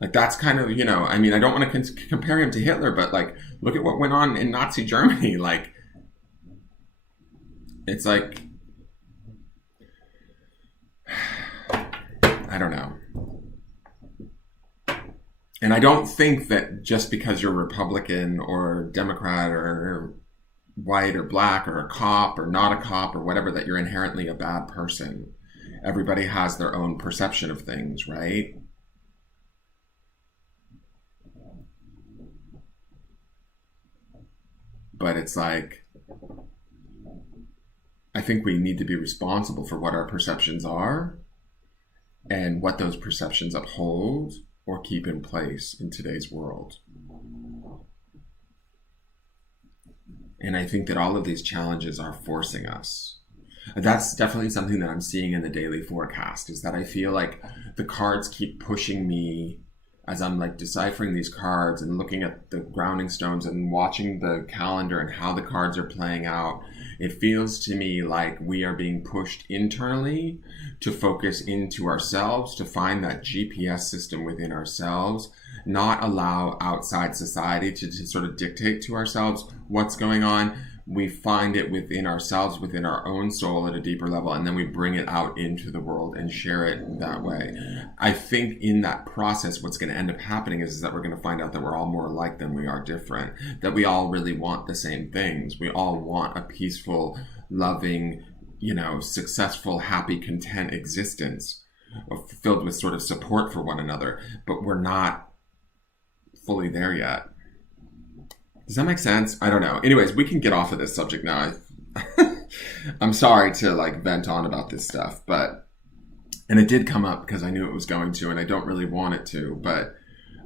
Like, that's kind of, I mean, I don't want to compare him to Hitler, but like, look at what went on in Nazi Germany. Like, it's like, I don't know. And I don't think that just because you're Republican or Democrat or white or black or a cop or not a cop or whatever, that you're inherently a bad person. Everybody has their own perception of things, right? But it's like, I think we need to be responsible for what our perceptions are and what those perceptions uphold or keep in place in today's world. And I think that all of these challenges are forcing us. That's definitely something that I'm seeing in the daily forecast, is that I feel like the cards keep pushing me as I'm like deciphering these cards and looking at the grounding stones and watching the calendar and how the cards are playing out. It feels to me like we are being pushed internally to focus into ourselves, to find that GPS system within ourselves, not allow outside society to sort of dictate to ourselves what's going on. We find it within ourselves, within our own soul at a deeper level, and then we bring it out into the world and share it that way. I think in that process, what's going to end up happening is that we're going to find out that we're all more alike than we are different, that we all really want the same things. We all want a peaceful, loving, successful, happy, content existence filled with sort of support for one another, but we're not fully there yet. Does that make sense? I don't know. Anyways, we can get off of this subject now. I'm sorry to like vent on about this stuff, and it did come up because I knew it was going to, and I don't really want it to, but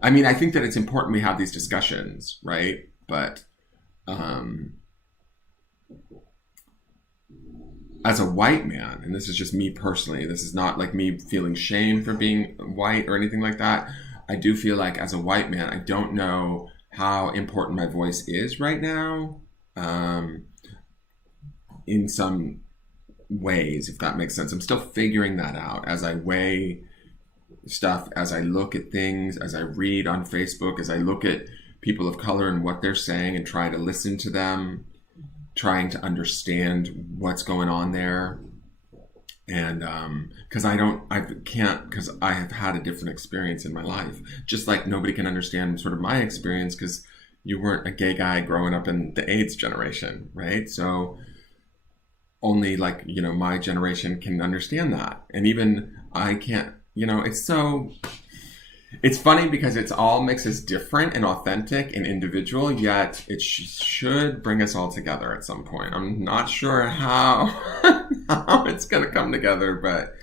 I mean, I think that it's important we have these discussions, right? But as a white man, and this is just me personally, this is not like me feeling shame for being white or anything like that. I do feel like as a white man, I don't know how important my voice is right now, in some ways, if that makes sense. I'm still figuring that out as I weigh stuff, as I look at things, as I read on Facebook, as I look at people of color and what they're saying and try to listen to them. trying to understand what's going on there. And because I can't, because I have had a different experience in my life. Just like nobody can understand sort of my experience because you weren't a gay guy growing up in the AIDS generation, right? So only like, my generation can understand that. And even I can't, it's funny because it's all makes us different and authentic and individual, yet it should bring us all together at some point. I'm not sure how, how it's going to come together, but at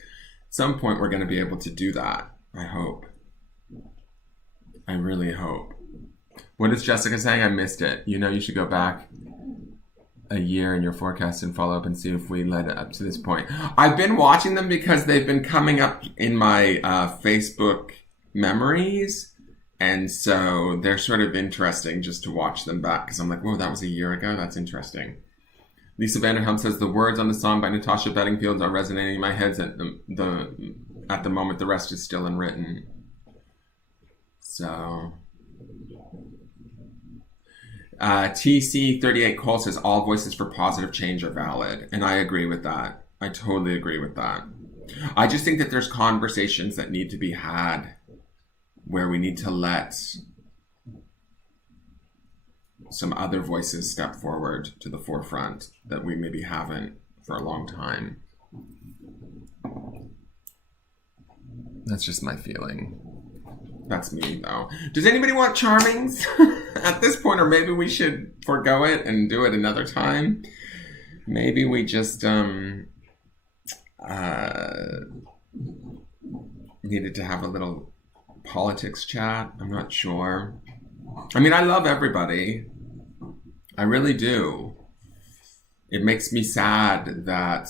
some point we're going to be able to do that. I hope. I really hope. What is Jessica saying? I missed it. You should go back a year in your forecast and follow up and see if we led it up to this point. I've been watching them because they've been coming up in my Facebook memories, and so they're sort of interesting just to watch them back because I'm like, whoa, that was a year ago. That's interesting. Lisa Vanderhelm says the words on the song by Natasha Bedingfield are resonating in my head at the moment. The rest is still unwritten. So TC38 Cole says all voices for positive change are valid, and I agree with that. I totally agree with that. I just think that there's conversations that need to be had where we need to let some other voices step forward to the forefront that we maybe haven't for a long time. That's just my feeling. That's me, though. Does anybody want charmings at this point? Or maybe we should forego it and do it another time? Maybe we just needed to have a little politics chat. I'm not sure. I mean, I love everybody. I really do. It makes me sad that,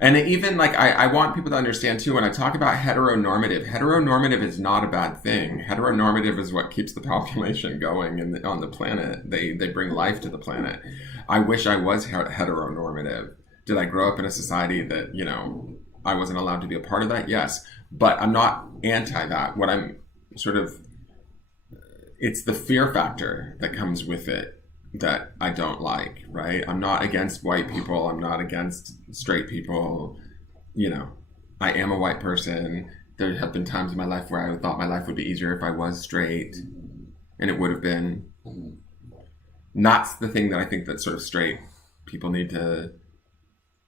and even like I want people to understand too, when I talk about heteronormative is not a bad thing. Heteronormative is what keeps the population going on the planet. They bring life to the planet. I wish I was heteronormative. Did I grow up in a society that, I wasn't allowed to be a part of that? Yes. But I'm not anti that. What I'm it's the fear factor that comes with it that I don't like, right? I'm not against white people. I'm not against straight people. I am a white person. There have been times in my life where I thought my life would be easier if I was straight, and it would have been. And that's the thing that I think that sort of straight people need to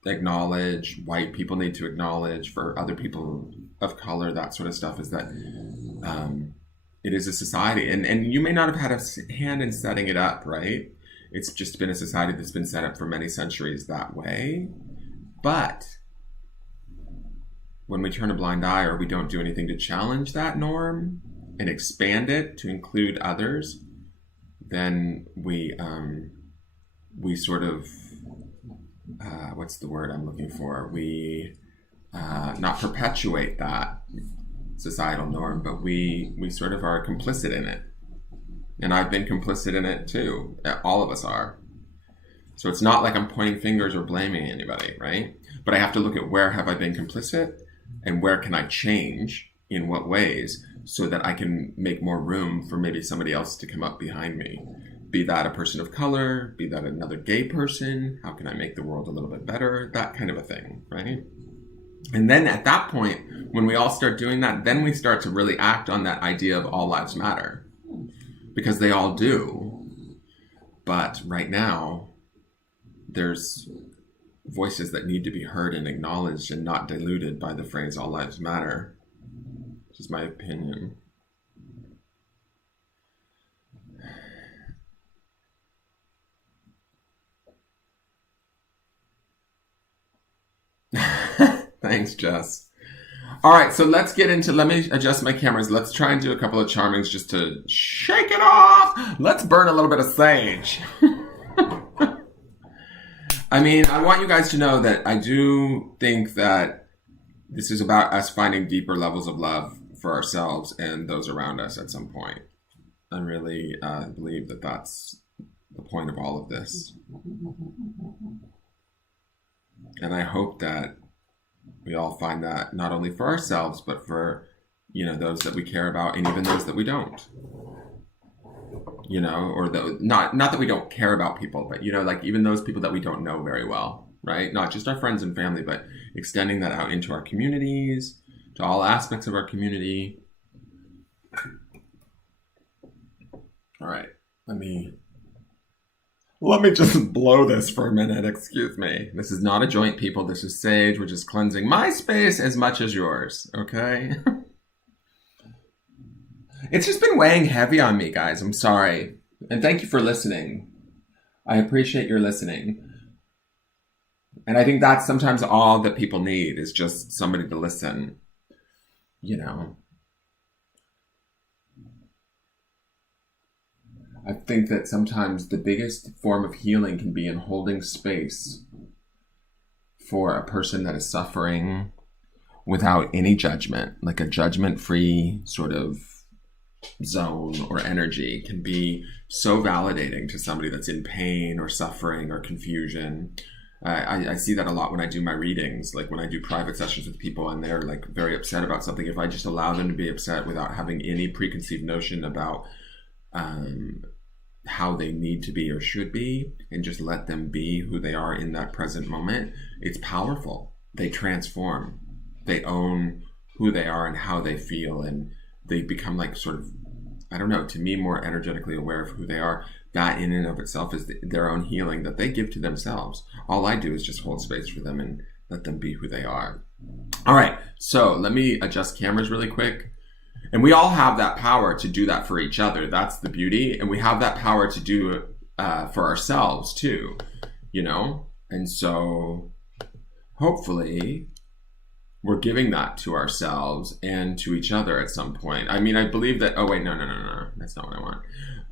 acknowledge, white people need to acknowledge, for other people of color, that sort of stuff, is that it is a society, and you may not have had a hand in setting it up, right? It's just been a society that's been set up for many centuries that way. But when we turn a blind eye or we don't do anything to challenge that norm and expand it to include others, then we sort of what's the word I'm looking for? We not perpetuate that societal norm, but we sort of are complicit in it. And I've been complicit in it too. All of us are. So it's not like I'm pointing fingers or blaming anybody, right? But I have to look at where have I been complicit and where can I change, in what ways, so that I can make more room for maybe somebody else to come up behind me. Be that a person of color, be that another gay person. How can I make the world a little bit better? That kind of a thing, right? And then at that point, when we all start doing that, then we start to really act on that idea of all lives matter. Because they all do. But right now, there's voices that need to be heard and acknowledged and not diluted by the phrase all lives matter. Which is my opinion. Thanks, Jess. All right, so let me adjust my cameras. Let's try and do a couple of charmings just to shake it off. Let's burn a little bit of sage. I mean, I want you guys to know that I do think that this is about us finding deeper levels of love for ourselves and those around us at some point. I really believe that that's the point of all of this. And I hope that we all find that not only for ourselves, but for, those that we care about and even those that we don't. you know, or not that we don't care about people, but, you know, like even those people that we don't know very well, right? Not just our friends and family, but extending that out into our communities, to all aspects of our community. All right, let me just blow this for a minute. Excuse me. This is not a joint, people. This is sage. We're just cleansing my space as much as yours, okay? It's just been weighing heavy on me, guys. I'm sorry. And thank you for listening. I appreciate your listening. And I think that's sometimes all that people need is just somebody to listen, you know. I think that sometimes the biggest form of healing can be in holding space for a person that is suffering without any judgment, like a judgment-free sort of zone or energy can be so validating to somebody that's in pain or suffering or confusion. I see that a lot when I do my readings, like when I do private sessions with people and they're like very upset about something. If I just allow them to be upset without having any preconceived notion about how they need to be or should be, and just let them be who they are in that present moment, it's powerful. They transform. They own who they are and how they feel, and they become like sort of, I don't know, to me, more energetically aware of who they are. That in and of itself is their own healing that they give to themselves. All I do is just hold space for them and let them be who they are. All right, so let me adjust cameras really quick. And we all have that power to do that for each other. That's the beauty. And we have that power to do it for ourselves too, you know? And so hopefully we're giving that to ourselves and to each other at some point. I mean, I believe that, oh wait, no. That's not what I want.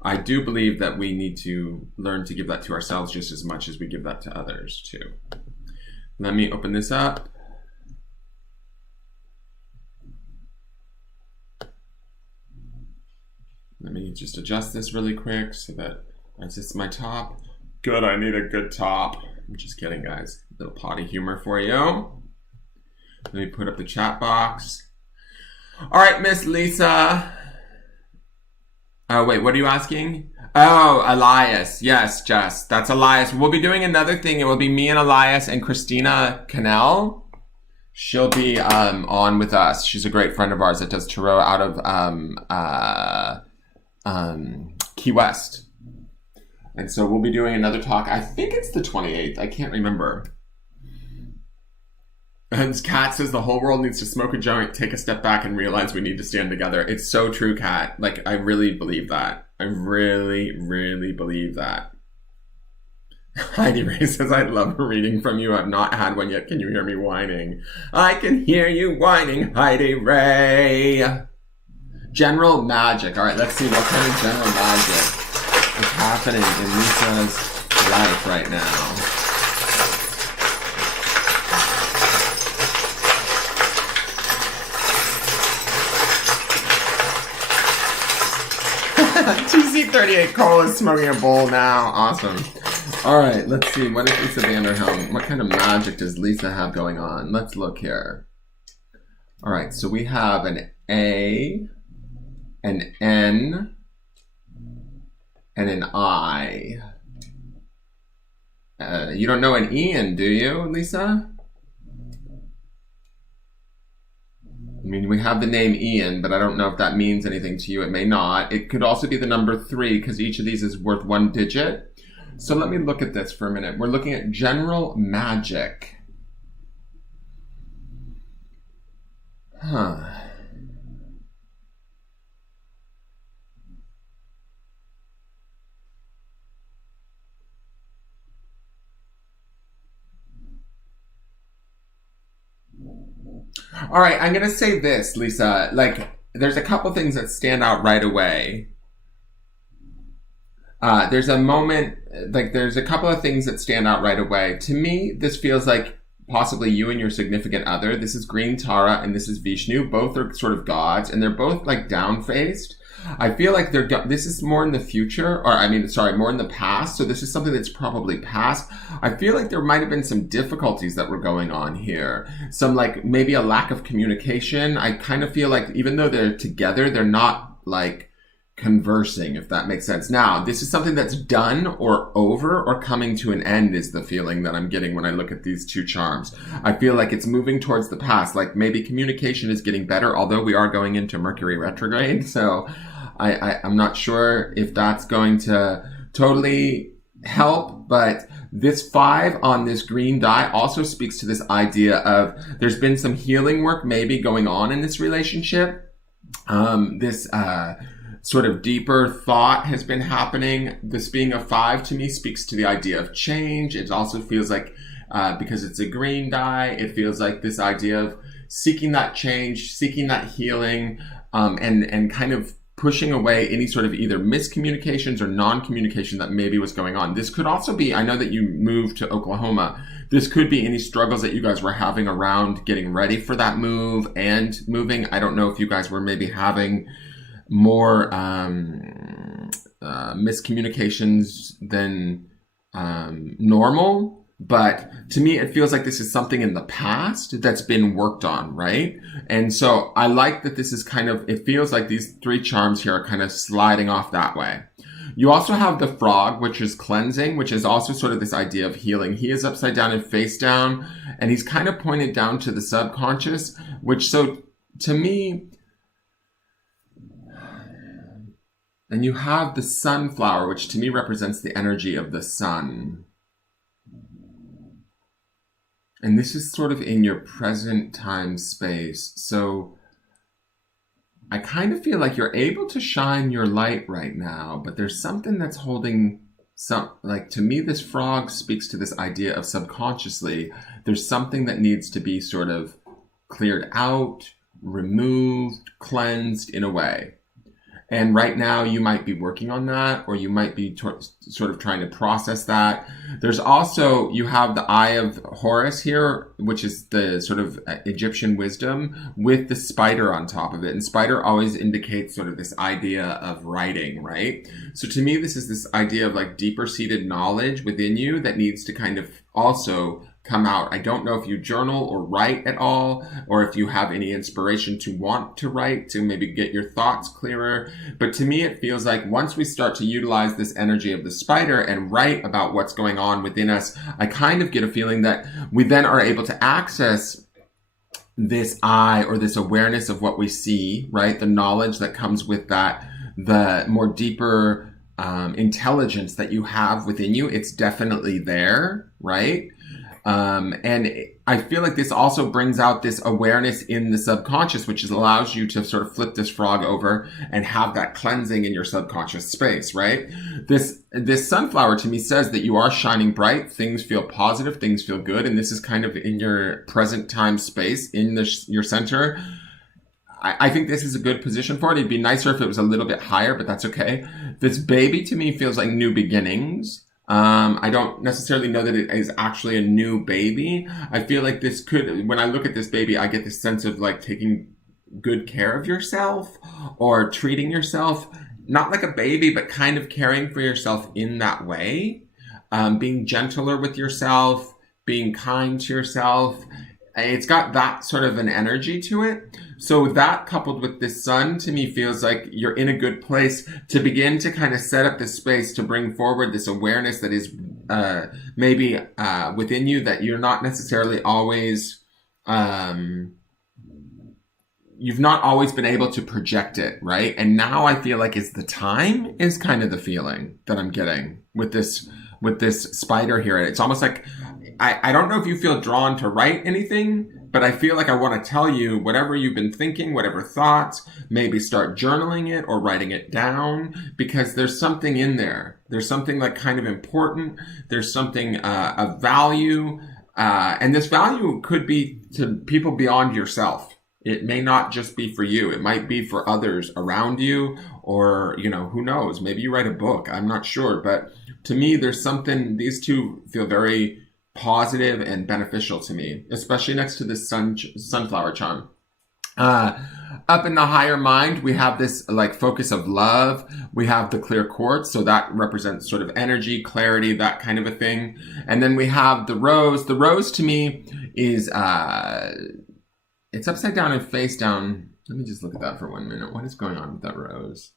I do believe that we need to learn to give that to ourselves just as much as we give that to others too. Let me open this up. Let me just adjust this really quick so that it's just my top. Good, I need a good top. I'm just kidding, guys. A little potty humor for you. Let me put up the chat box. All right, Miss Lisa. Oh, wait, what are you asking? Oh, Elias. Yes, Jess. That's Elias. We'll be doing another thing. It will be me and Elias and Christina Cannell. She'll be on with us. She's a great friend of ours that does tarot out of Key West. And so we'll be doing another talk. I think it's the 28th. I can't remember. And Kat says the whole world needs to smoke a joint, take a step back, and realize we need to stand together. It's so true, Kat. Like, I really believe that. I really, really believe that. Heidi Ray says, I'd love a reading from you. I've not had one yet. Can you hear me whining? I can hear you whining, Heidi Ray. General magic. All right, let's see what kind of general magic is happening in Lisa's life right now. TC38 Cole is smoking a bowl now. Awesome. All right, let's see. What is Lisa Vanderhelm? What kind of magic does Lisa have going on? Let's look here. All right, so we have an A, an N, and an I. You don't know an Ian, do you, Lisa? I mean, we have the name Ian, but I don't know if that means anything to you. It may not. It could also be the number 3 because each of these is worth 1 digit. So let me look at this for a minute. We're looking at general magic. Huh. All right, I'm going to say this, Lisa. Like, there's a couple things that stand out right away. There's a moment, like, there's a couple of things that stand out right away. To me, this feels like possibly you and your significant other. This is Green Tara and this is Vishnu. Both are sort of gods, and they're both, like, down-faced. I feel like this is more in the future, or more in the past. So this is something that's probably past. I feel like there might have been some difficulties that were going on here. Some, like, maybe a lack of communication. I kind of feel like even though they're together, they're not, like, conversing, if that makes sense. Now, this is something that's done or over or coming to an end is the feeling that I'm getting when I look at these two charms. I feel like it's moving towards the past, like maybe communication is getting better, although we are going into Mercury retrograde. So I'm not sure if that's going to totally help, but this 5 on this green die also speaks to this idea of there's been some healing work maybe going on in this relationship. This sort of deeper thought has been happening. This being a 5 to me speaks to the idea of change. It also feels like, because it's a green die, it feels like this idea of seeking that change, seeking that healing, and kind of pushing away any sort of either miscommunications or non-communication that maybe was going on. This could also be, I know that you moved to Oklahoma. This could be any struggles that you guys were having around getting ready for that move and moving. I don't know if you guys were maybe having more miscommunications than normal, but to me it feels like this is something in the past that's been worked on, right? And so I like that this is kind of, it feels like these 3 charms here are kind of sliding off that way. You also have the frog, which is cleansing, which is also sort of this idea of healing. He is upside down and face down, and he's kind of pointed down to the subconscious, which, so to me, and you have the sunflower, which to me represents the energy of the sun. And this is sort of in your present time space. So I kind of feel like you're able to shine your light right now, but there's something that's holding some, like, to me, this frog speaks to this idea of subconsciously, there's something that needs to be sort of cleared out, removed, cleansed in a way. And right now you might be working on that, or you might be sort of trying to process that. There's also, you have the Eye of Horus here, which is the sort of Egyptian wisdom with the spider on top of it. And spider always indicates sort of this idea of writing, right? So to me, this is this idea of like deeper seated knowledge within you that needs to kind of also come out. I don't know if you journal or write at all, or if you have any inspiration to want to write, to maybe get your thoughts clearer. But to me, it feels like once we start to utilize this energy of the spider and write about what's going on within us, I kind of get a feeling that we then are able to access this eye or this awareness of what we see, right? The knowledge that comes with that, the more deeper intelligence that you have within you. It's definitely there, right? And I feel like this also brings out this awareness in the subconscious, which allows you to sort of flip this frog over and have that cleansing in your subconscious space, right? This sunflower to me says that you are shining bright, things feel positive, things feel good, and this is kind of in your present time space, in your center. I think this is a good position for it. It'd be nicer if it was a little bit higher, but that's okay. This baby to me feels like new beginnings. I don't necessarily know that it is actually a new baby. I feel like this could, when I look at this baby, I get this sense of like taking good care of yourself or treating yourself, not like a baby, but kind of caring for yourself in that way. Being gentler with yourself, being kind to yourself. It's got that sort of an energy to it. So that coupled with this sun to me feels like you're in a good place to begin to kind of set up this space to bring forward this awareness that is maybe within you that you're not necessarily always, you've not always been able to project it, right? And now I feel like is the time is kind of the feeling that I'm getting with this spider here. It's almost like, I don't know if you feel drawn to write anything, but I feel like I want to tell you whatever you've been thinking, whatever thoughts, maybe start journaling it or writing it down, because there's something in there. There's something like kind of important. There's something of value. And this value could be to people beyond yourself. It may not just be for you. It might be for others around you, or, you know, who knows? Maybe you write a book. I'm not sure. But to me, there's something, these two feel very positive and beneficial to me, especially next to this sunflower charm. Up in the higher mind, we have this like focus of love. We have the clear quartz, so that represents sort of energy, clarity, that kind of a thing. And then we have the rose. The rose to me is it's upside down and face down. Let me just look at that for 1 minute. What is going on with that rose?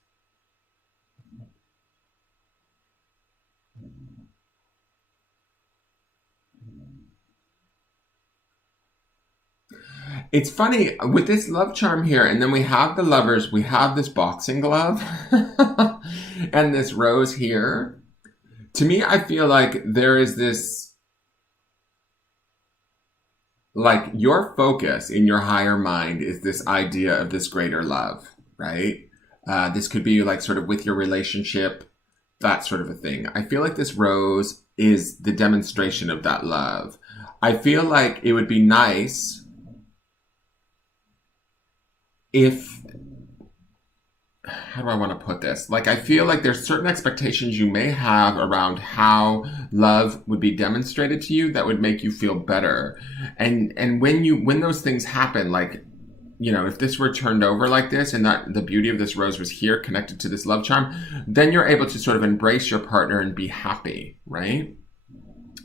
It's funny with this love charm here, and then we have the lovers, we have this boxing glove, and this rose here. To me, I feel like there is this, like your focus in your higher mind is this idea of this greater love, right? This could be like sort of with your relationship, that sort of a thing. I feel like this rose is the demonstration of that love. I feel like it would be nice if, how do I want to put this? Like, I feel like there's certain expectations you may have around how love would be demonstrated to you that would make you feel better. And when those things happen, like, you know, if this were turned over like this and that the beauty of this rose was here connected to this love charm, then you're able to sort of embrace your partner and be happy, right?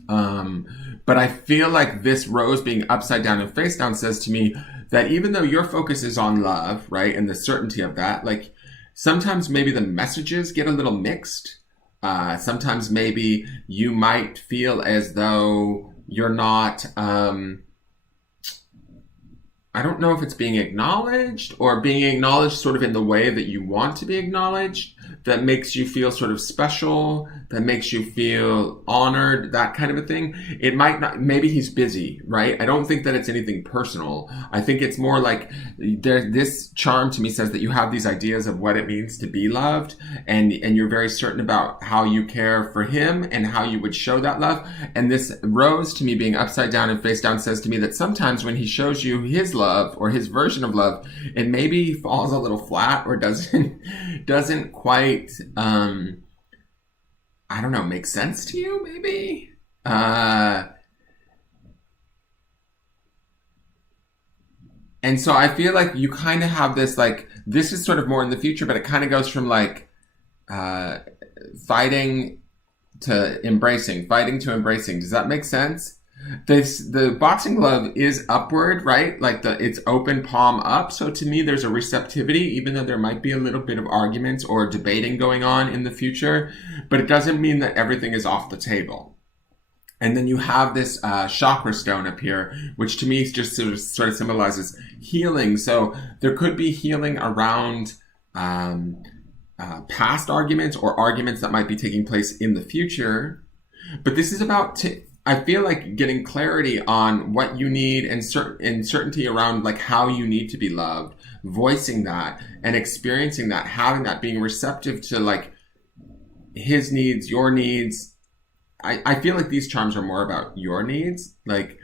But I feel like this rose being upside down and face down says to me that even though your focus is on love, right, and the certainty of that, like sometimes maybe the messages get a little mixed. Sometimes maybe you might feel as though you're not, I don't know if it's being acknowledged or being acknowledged sort of in the way that you want to be acknowledged, that makes you feel sort of special, that makes you feel honored, that kind of a thing. It might not, maybe he's busy, right? I don't think that it's anything personal. I think it's more like this charm to me says that you have these ideas of what it means to be loved, and you're very certain about how you care for him and how you would show that love. And this rose to me being upside down and face down says to me that sometimes when he shows you his love or his version of love, it maybe falls a little flat or doesn't quite I don't know, make sense to you maybe. And so I feel like you kind of have this, like, this is sort of more in the future, but it kind of goes from like fighting to embracing. Does that make sense? The boxing glove is upward, right? Like it's open palm up. So to me, there's a receptivity, even though there might be a little bit of arguments or debating going on in the future, but it doesn't mean that everything is off the table. And then you have this chakra stone up here, which to me just sort of symbolizes healing. So there could be healing around past arguments or arguments that might be taking place in the future. But this is about I feel like getting clarity on what you need and certainty around like how you need to be loved, voicing that and experiencing that, having that, being receptive to like his needs, your needs. I feel like these charms are more about your needs. Like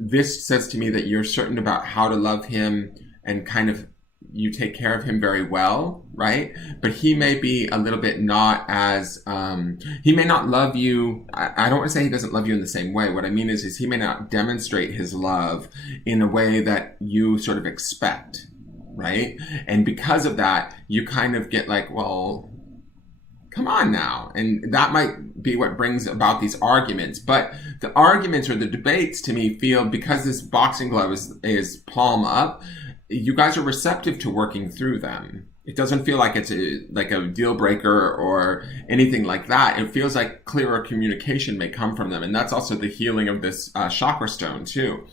this says to me that you're certain about how to love him and kind of you take care of him very well, right? But he may be a little bit not as, he may not love you. I don't want to say he doesn't love you in the same way. What I mean is he may not demonstrate his love in a way that you sort of expect, right? And because of that, you kind of get like, well, come on now. And that might be what brings about these arguments. But the arguments or the debates to me feel, because this boxing glove is palm up, you guys are receptive to working through them. It doesn't feel like it's like a deal breaker or anything like that. It feels like clearer communication may come from them. And that's also the healing of this chakra stone too.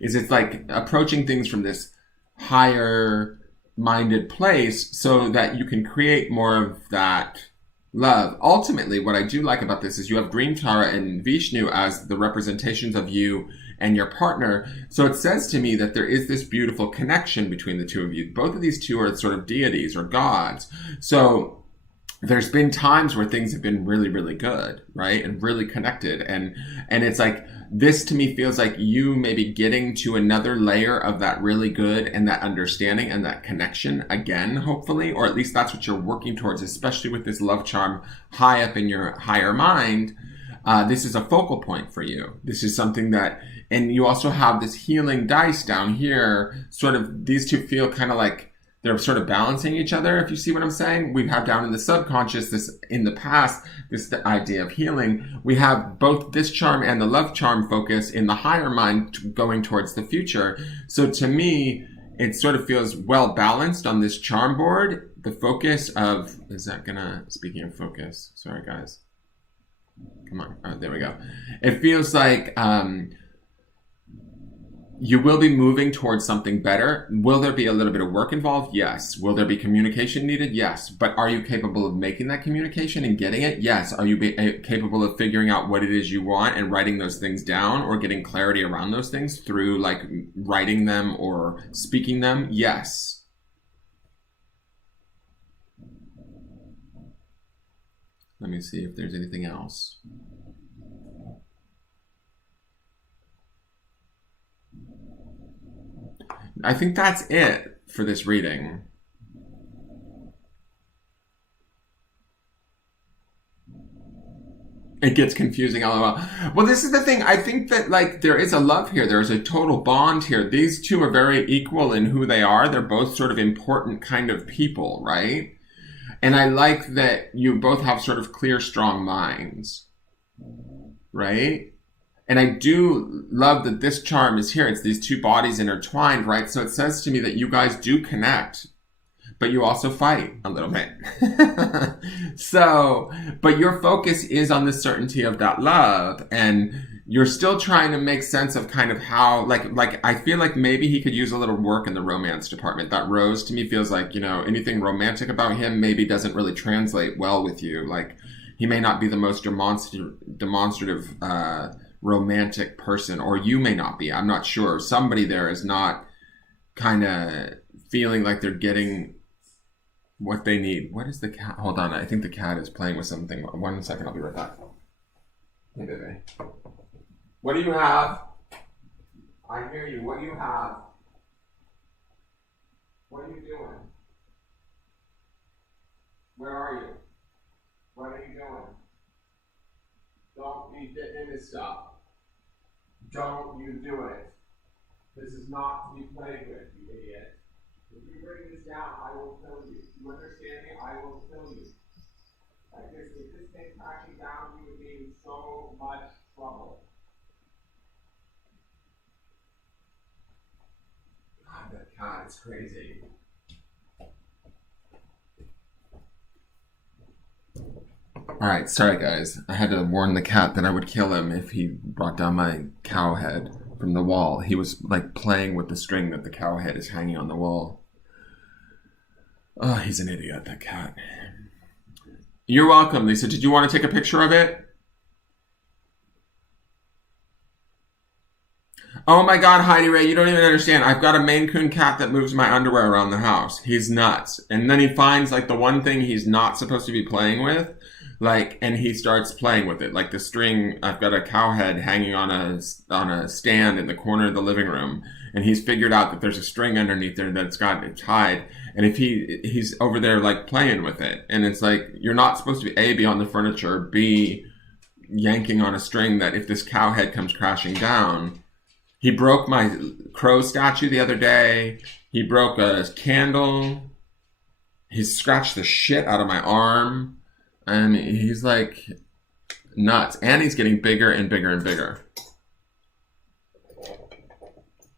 It's like approaching things from this higher minded place so that you can create more of that love. Ultimately, what I do like about this is you have Dream Tara and Vishnu as the representations of you and your partner. So it says to me that there is this beautiful connection between the two of you. Both of these two are sort of deities or gods. So there's been times where things have been really, really good, right? And really connected. And it's like, this to me feels like you maybe getting to another layer of that really good and that understanding and that connection again, hopefully, or at least that's what you're working towards, especially with this love charm high up in your higher mind. This is a focal point for you. This is something that, and you also have this healing dice down here. Sort of, these two feel kind of like they're sort of balancing each other, if you see what I'm saying. We have down in the subconscious, this in the past, this idea of healing. We have both this charm and the love charm focus in the higher mind going towards the future. So to me, it sort of feels well balanced on this charm board. The focus of, speaking of focus, sorry guys. Come on. Oh, there we go. It feels like You will be moving towards something better. Will there be a little bit of work involved? Yes. Will there be communication needed? Yes. But are you capable of making that communication and getting it? Yes. Are you capable of figuring out what it is you want and writing those things down or getting clarity around those things through like writing them or speaking them? Yes. Let me see if there's anything else. I think that's it for this reading. It gets confusing, lol. Well, this is the thing. I think that like there is a love here. There's a total bond here. These two are very equal in who they are. They're both sort of important kind of people, right? And I like that you both have sort of clear, strong minds, right? And I do love that this charm is here. It's these two bodies intertwined, right? So it says to me that you guys do connect, but you also fight a little bit. So, but your focus is on the certainty of that love, and you're still trying to make sense of kind of how, like I feel like maybe he could use a little work in the romance department. That Rose to me feels like, you know, anything romantic about him maybe doesn't really translate well with you. Like he may not be the most demonstrative, romantic person, or you may not be. I'm not sure. Somebody there is not kind of feeling like they're getting what they need. What is the cat? Hold on. I think the cat is playing with something. 1 second. I'll be right back. Hey, baby. What do you have? I hear you. What do you have? What are you doing? Where are you? What are you doing? Don't be getting into stuff. Don't you do it. This is not to be played with, you idiot. If you bring this down, I will kill you. You understand me? I will kill you. Like this, if this came crashing down, you would be in so much trouble. God, that cat is crazy. Alright, sorry guys. I had to warn the cat that I would kill him if he brought down my cow head from the wall. He was like playing with the string that the cow head is hanging on the wall. Oh, he's an idiot, that cat. You're welcome, Lisa. Did you want to take a picture of it? Oh my God, Heidi Ray, you don't even understand. I've got a Maine Coon cat that moves my underwear around the house. He's nuts. And then he finds like the one thing he's not supposed to be playing with, like, and he starts playing with it. Like the string, I've got a cow head hanging on a stand in the corner of the living room, and he's figured out that there's a string underneath there that's got it tied. And if he's over there like playing with it, and it's like, you're not supposed to be A, be on the furniture, B, yanking on a string that if this cow head comes crashing down. He broke my crow statue the other day. He broke a candle. He scratched the shit out of my arm. And he's like nuts. And he's getting bigger and bigger and bigger.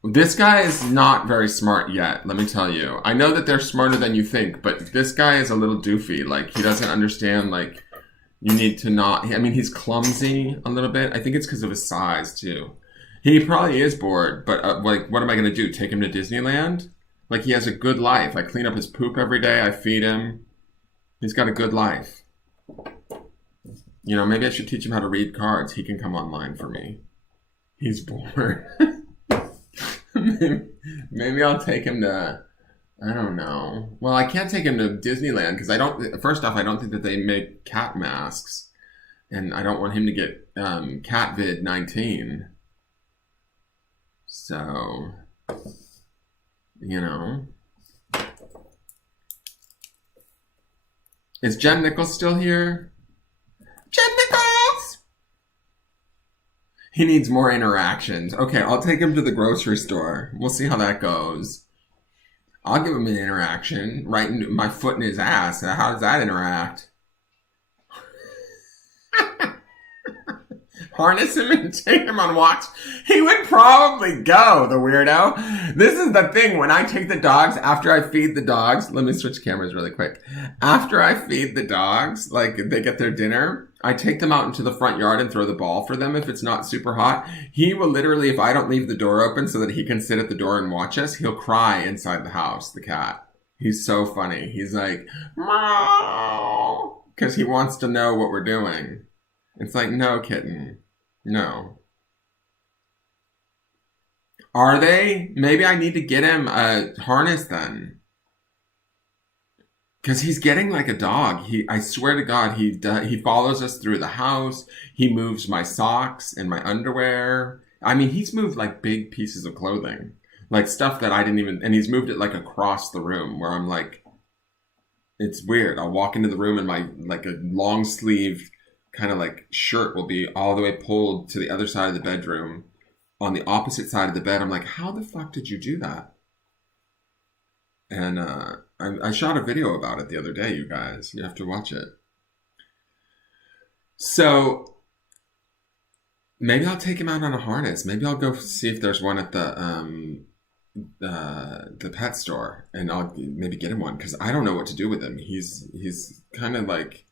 This guy is not very smart yet, let me tell you. I know that they're smarter than you think, but this guy is a little doofy. Like, he doesn't understand, like, you need to not... I mean, he's clumsy a little bit. I think it's because of his size, too. He probably is bored, but like, what am I going to do? Take him to Disneyland? Like, he has a good life. I clean up his poop every day. I feed him. He's got a good life. You know, maybe I should teach him how to read cards. He can come online for me. He's bored. Maybe I'll take him to, I don't know. Well, I can't take him to Disneyland because first off, I don't think that they make cat masks. And I don't want him to get CatVid-19. So, you know. Is Jen Nichols still here? Jen Nichols! He needs more interactions. Okay, I'll take him to the grocery store. We'll see how that goes. I'll give him an interaction. Right in my foot in his ass. How does that interact? harness him and take him on walks, he would probably go, the weirdo. This is the thing. When I take the dogs, after I feed the dogs, let me switch cameras really quick. After I feed the dogs, like they get their dinner, I take them out into the front yard and throw the ball for them if it's not super hot. He will literally, if I don't leave the door open so that he can sit at the door and watch us, he'll cry inside the house, the cat. He's so funny. He's like, meow, because he wants to know what we're doing. It's like, no, kitten. No. Are they? Maybe I need to get him a harness then. Because he's getting like a dog. I swear to God, he follows us through the house. He moves my socks and my underwear. I mean, he's moved like big pieces of clothing. Like stuff that I didn't even... And he's moved it like across the room where I'm like... It's weird. I'll walk into the room and my like a long sleeve kind of like shirt will be all the way pulled to the other side of the bedroom. On the opposite side of the bed, I'm like, how the fuck did you do that? And I shot a video about it the other day, you guys. You have to watch it. So maybe I'll take him out on a harness. Maybe I'll go see if there's one at the pet store, and I'll maybe get him one because I don't know what to do with him. He's kind of like,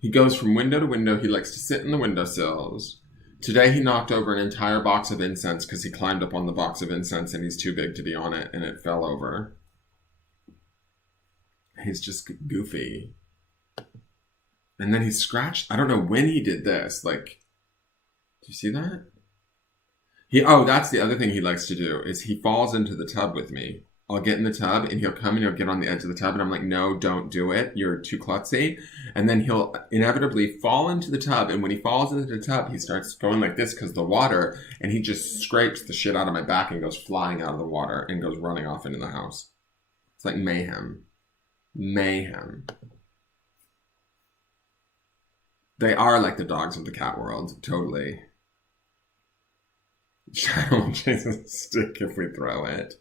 he goes from window to window. He likes to sit in the windowsills. Today he knocked over an entire box of incense because he climbed up on the box of incense and he's too big to be on it and it fell over. He's just goofy. And then he scratched. I don't know when he did this. Like, do you see that? That's the other thing he likes to do is he falls into the tub with me. I'll get in the tub and he'll come and he'll get on the edge of the tub and I'm like, no, don't do it. You're too klutzy. And then he'll inevitably fall into the tub. And when he falls into the tub, he starts going like this because the water, and he just scrapes the shit out of my back and goes flying out of the water and goes running off into the house. It's like mayhem. Mayhem. They are like the dogs of the cat world. Totally. Shadow will chase a stick if we throw it.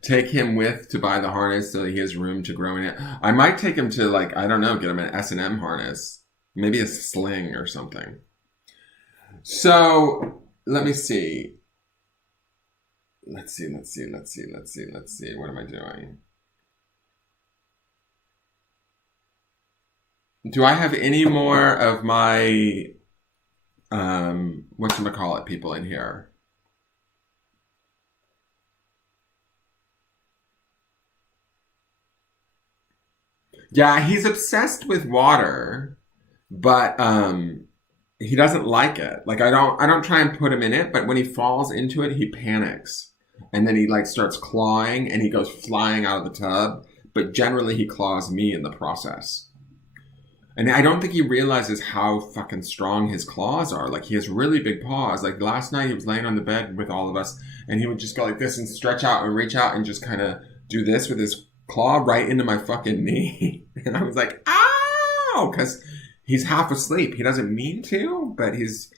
Take him with to buy the harness so that he has room to grow in it. I might take him to, like, I don't know, get him an S&M harness. Maybe a sling or something. So, let me see. Let's see. What am I doing? Do I have any more of my, whatchamacallit people in here? Yeah, he's obsessed with water, but he doesn't like it. Like I don't try and put him in it, but when he falls into it, he panics. And then he like starts clawing and he goes flying out of the tub, but generally he claws me in the process. And I don't think he realizes how fucking strong his claws are. Like he has really big paws. Like last night he was laying on the bed with all of us and he would just go like this and stretch out and reach out and just kind of do this with his claw right into my fucking knee. And I was like, ow! Because he's half asleep. He doesn't mean to, but he's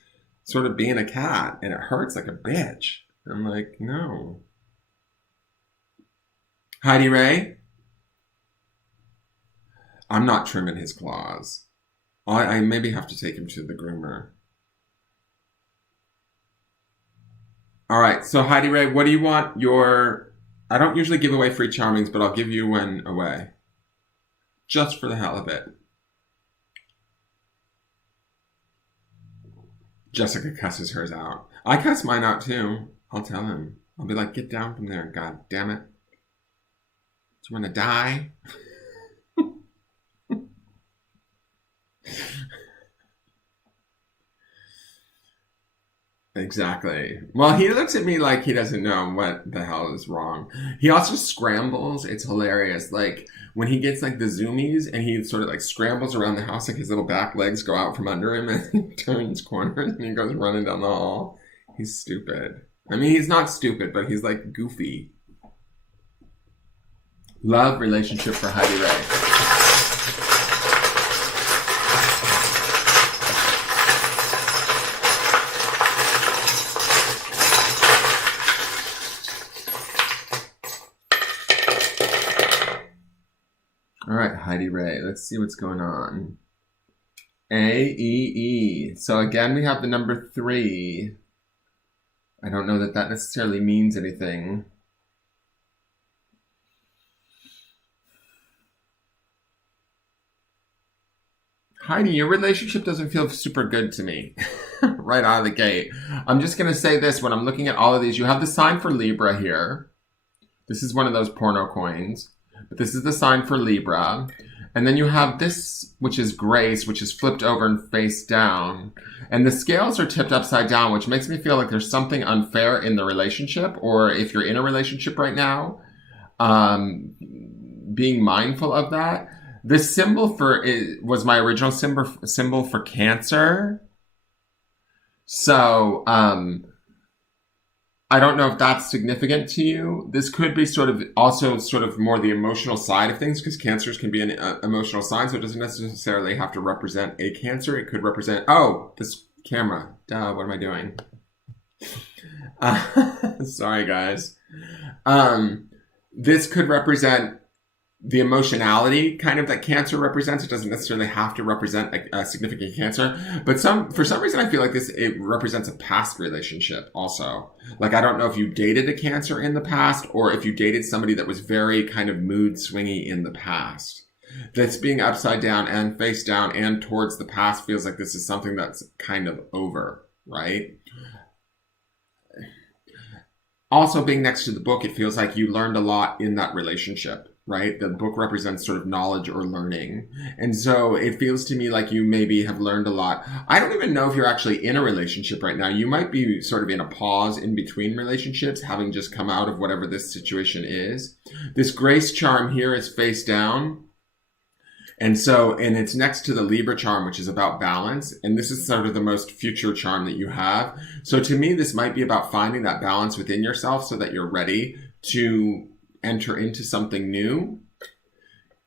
sort of being a cat and it hurts like a bitch. I'm like, no. Heidi Ray? I'm not trimming his claws. I maybe have to take him to the groomer. All right, so Heidi Ray, what do you want your... I don't usually give away free charmings, but I'll give you one away. Just for the hell of it. Jessica cusses hers out. I cuss mine out too. I'll tell him. I'll be like, get down from there, god damn it. Do you want to die? Exactly. Well, he looks at me like he doesn't know what the hell is wrong. He also scrambles. It's hilarious. Like when he gets like the zoomies and he sort of like scrambles around the house, like his little back legs go out from under him and he turns corners and he goes running down the hall. He's stupid. I mean, he's not stupid, but he's like goofy. Love relationship for Heidi Ray. All right, Heidi Ray. Let's see what's going on. A-E-E. So again, we have the number 3. I don't know that that necessarily means anything. Heidi, your relationship doesn't feel super good to me right out of the gate. I'm just going to say this. When I'm looking at all of these, you have the sign for Libra here. This is one of those porno coins. But this is the sign for Libra. And then you have this, which is Grace, which is flipped over and face down. And the scales are tipped upside down, which makes me feel like there's something unfair in the relationship. Or if you're in a relationship right now, being mindful of that. The symbol for it was my original symbol for Cancer. So, I don't know if that's significant to you. This could be sort of more the emotional side of things, because Cancers can be an emotional sign, so it doesn't necessarily have to represent a Cancer. It could represent, this camera. Duh, what am I doing? Sorry, guys. This could represent the emotionality kind of that Cancer represents. It doesn't necessarily have to represent a significant Cancer, but for some reason I feel like it represents a past relationship also. Like, I don't know if you dated a Cancer in the past, or if you dated somebody that was very kind of mood swingy in the past. That's being upside down and face down and towards the past feels like this is something that's kind of over, right? Also, being next to the book, it feels like you learned a lot in that relationship. Right? The book represents sort of knowledge or learning. And so it feels to me like you maybe have learned a lot. I don't even know if you're actually in a relationship right now. You might be sort of in a pause in between relationships, having just come out of whatever this situation is. This Grace charm here is face down. And it's next to the Libra charm, which is about balance. And this is sort of the most future charm that you have. So to me, this might be about finding that balance within yourself so that you're ready to enter into something new.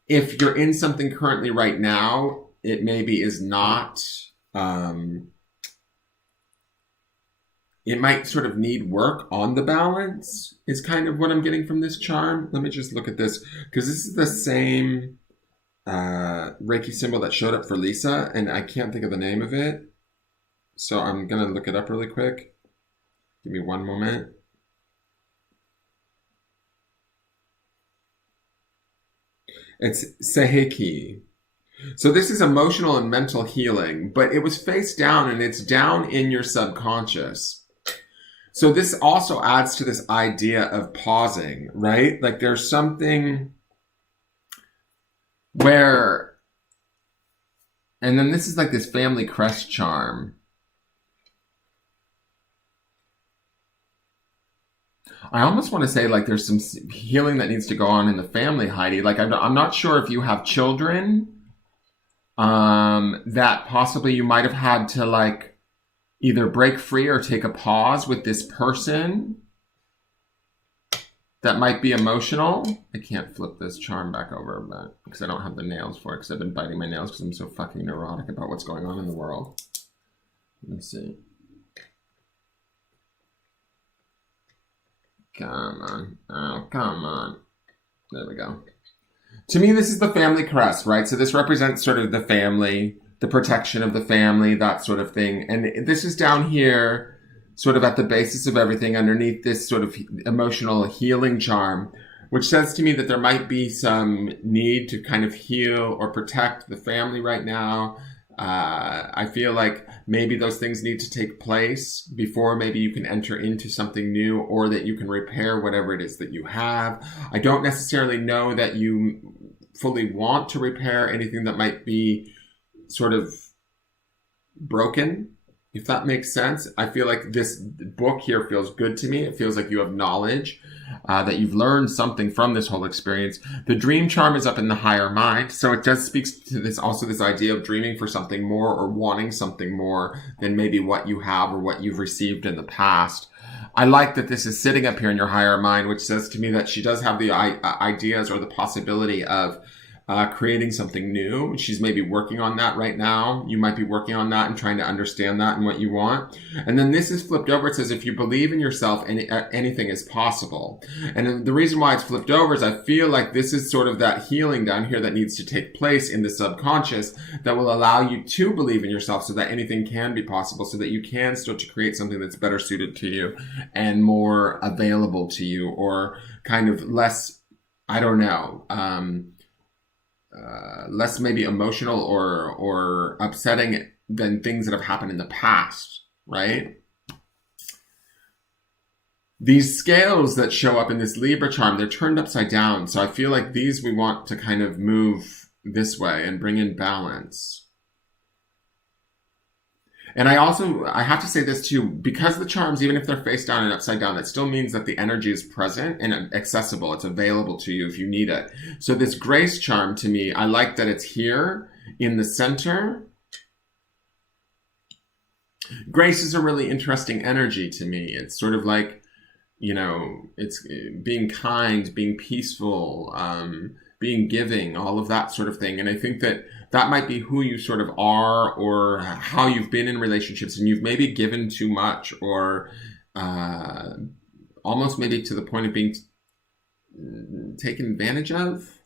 If you're in something currently right now, it maybe is not, it might sort of need work on the balance, is kind of what I'm getting from this charm. Let me just look at this, because this is the same Reiki symbol that showed up for Lisa, and I can't think of the name of it. So I'm going to look it up really quick. Give me one moment. It's Seiheki. So this is emotional and mental healing, but it was face down, and it's down in your subconscious. So this also adds to this idea of pausing, right? Like there's something where, and then this is like this family crest charm. I almost want to say like there's some healing that needs to go on in the family, Heidi. Like I'm not sure if you have children, that possibly you might have had to like either break free or take a pause with this person. That might be emotional. I can't flip this charm back over, but because I don't have the nails for it, because I've been biting my nails because I'm so fucking neurotic about what's going on in the world. Let me see. Come on. Oh, come on. There we go. To me, this is the family crest, right? So this represents sort of the family, the protection of the family, that sort of thing. And this is down here, sort of at the basis of everything, underneath this sort of emotional healing charm, which says to me that there might be some need to kind of heal or protect the family right now. I feel like maybe those things need to take place before maybe you can enter into something new, or that you can repair whatever it is that you have. I don't necessarily know that you fully want to repair anything that might be sort of broken, if that makes sense. I feel like this book here feels good to me. It feels like you have knowledge, that you've learned something from this whole experience. The dream charm is up in the higher mind. So it does speak to this, also this idea of dreaming for something more, or wanting something more than maybe what you have or what you've received in the past. I like that this is sitting up here in your higher mind, which says to me that she does have the ideas or the possibility of creating something new. She's maybe working on that right now. You might be working on that and trying to understand that and what you want. And then this is flipped over. It says, if you believe in yourself, anything is possible. And the reason why it's flipped over is I feel like this is sort of that healing down here that needs to take place in the subconscious that will allow you to believe in yourself so that anything can be possible, so that you can start to create something that's better suited to you and more available to you, or kind of less, I don't know, less maybe emotional or upsetting than things that have happened in the past, right? These scales that show up in this Libra charm, they're turned upside down. So I feel like these we want to kind of move this way and bring in balance. And I have to say this too, because the charms, even if they're face down and upside down, that still means that the energy is present and accessible. It's available to you if you need it. So this grace charm, to me, I like that it's here in the center. Grace is a really interesting energy to me. It's sort of like, it's being kind, being peaceful, being giving, all of that sort of thing. And I think that might be who you sort of are, or how you've been in relationships, and you've maybe given too much, or almost maybe to the point of being taken advantage of.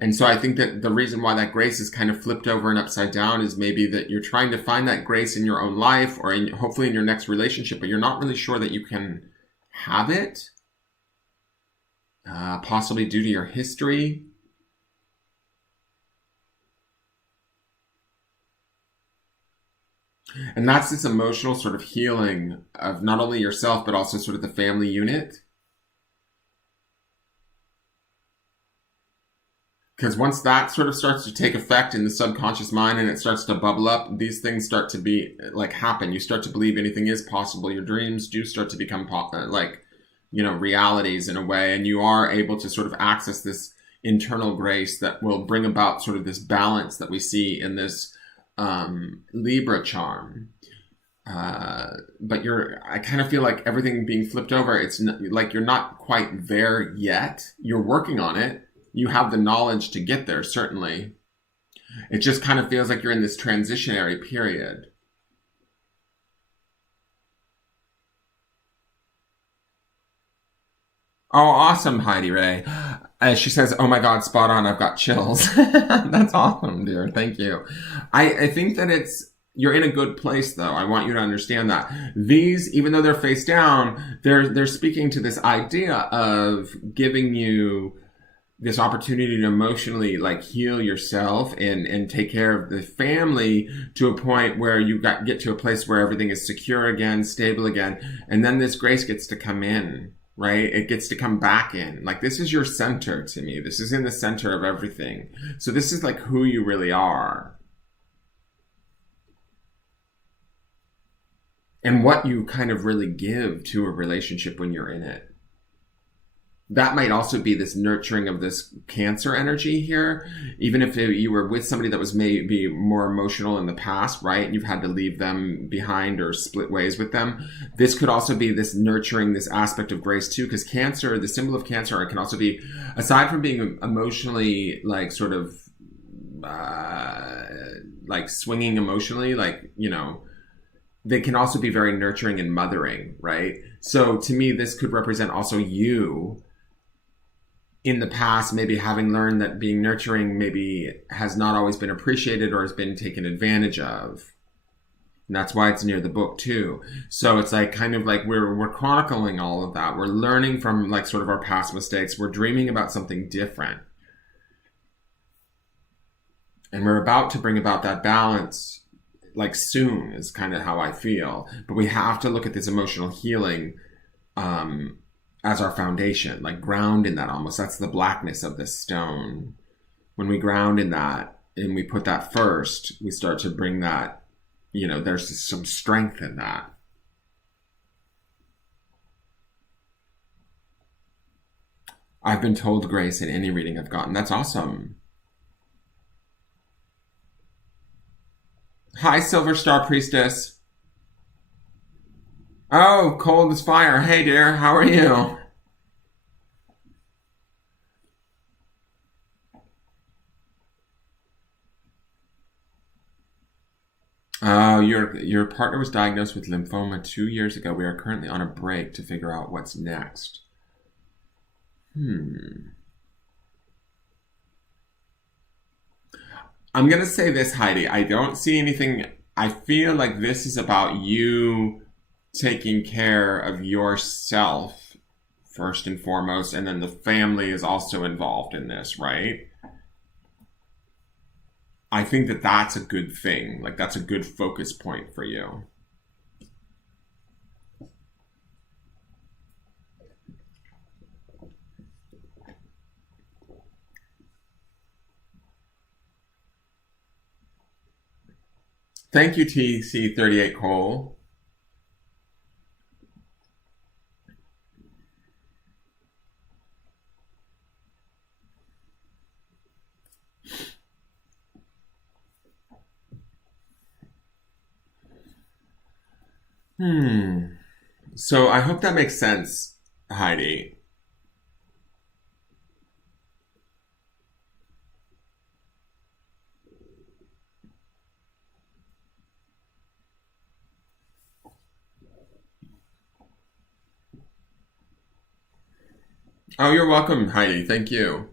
And so I think that the reason why that grace is kind of flipped over and upside down is maybe that you're trying to find that grace in your own life, or hopefully in your next relationship, but you're not really sure that you can have it, possibly due to your history. And that's this emotional sort of healing of not only yourself, but also sort of the family unit. Because once that sort of starts to take effect in the subconscious mind and it starts to bubble up, these things start to be happen. You start to believe anything is possible. Your dreams do start to become realities in a way. And you are able to sort of access this internal grace that will bring about sort of this balance that we see in this Libra charm. But I kind of feel like everything being flipped over, it's like you're not quite there yet. You're working on it. You have the knowledge to get there, certainly. It just kind of feels like you're in this transitionary period. Oh, awesome, Heidi Ray. She says, oh my God, spot on. I've got chills. That's awesome, dear. Thank you. I think that you're in a good place, though. I want you to understand that. These, even though they're face down, they're speaking to this idea of giving you this opportunity to emotionally heal yourself and take care of the family to a point where you get to a place where everything is secure again, stable again. And then this grace gets to come in, right? It gets to come back in. This is your center to me. This is in the center of everything. So this is who you really are. And what you kind of really give to a relationship when you're in it. That might also be this nurturing of this Cancer energy here. Even if you were with somebody that was maybe more emotional in the past, right? And you've had to leave them behind or split ways with them. This could also be this nurturing, this aspect of grace too, because Cancer, the symbol of Cancer, it can also be, aside from being emotionally swinging emotionally, they can also be very nurturing and mothering, right? So to me, this could represent also you in the past, maybe having learned that being nurturing maybe has not always been appreciated or has been taken advantage of. And that's why it's near the book too. So it's we're chronicling all of that. We're learning from sort of our past mistakes. We're dreaming about something different. And we're about to bring about that balance soon is kind of how I feel. But we have to look at this emotional healing as our foundation, ground in that almost. That's the blackness of this stone. When we ground in that and we put that first, we start to bring that, there's some strength in that. I've been told grace in any reading I've gotten. That's awesome. Hi, Silver Star Priestess. Oh, cold as fire. Hey, dear. How are you? your partner was diagnosed with lymphoma 2 years ago. We are currently on a break to figure out what's next. I'm going to say this, Heidi. I don't see anything. I feel like this is about you taking care of yourself first and foremost, and then the family is also involved in this, right? I think that that's a good thing. Like, that's a good focus point for you. Thank you, TC38 Cole. So I hope that makes sense, Heidi. Oh, you're welcome, Heidi. Thank you.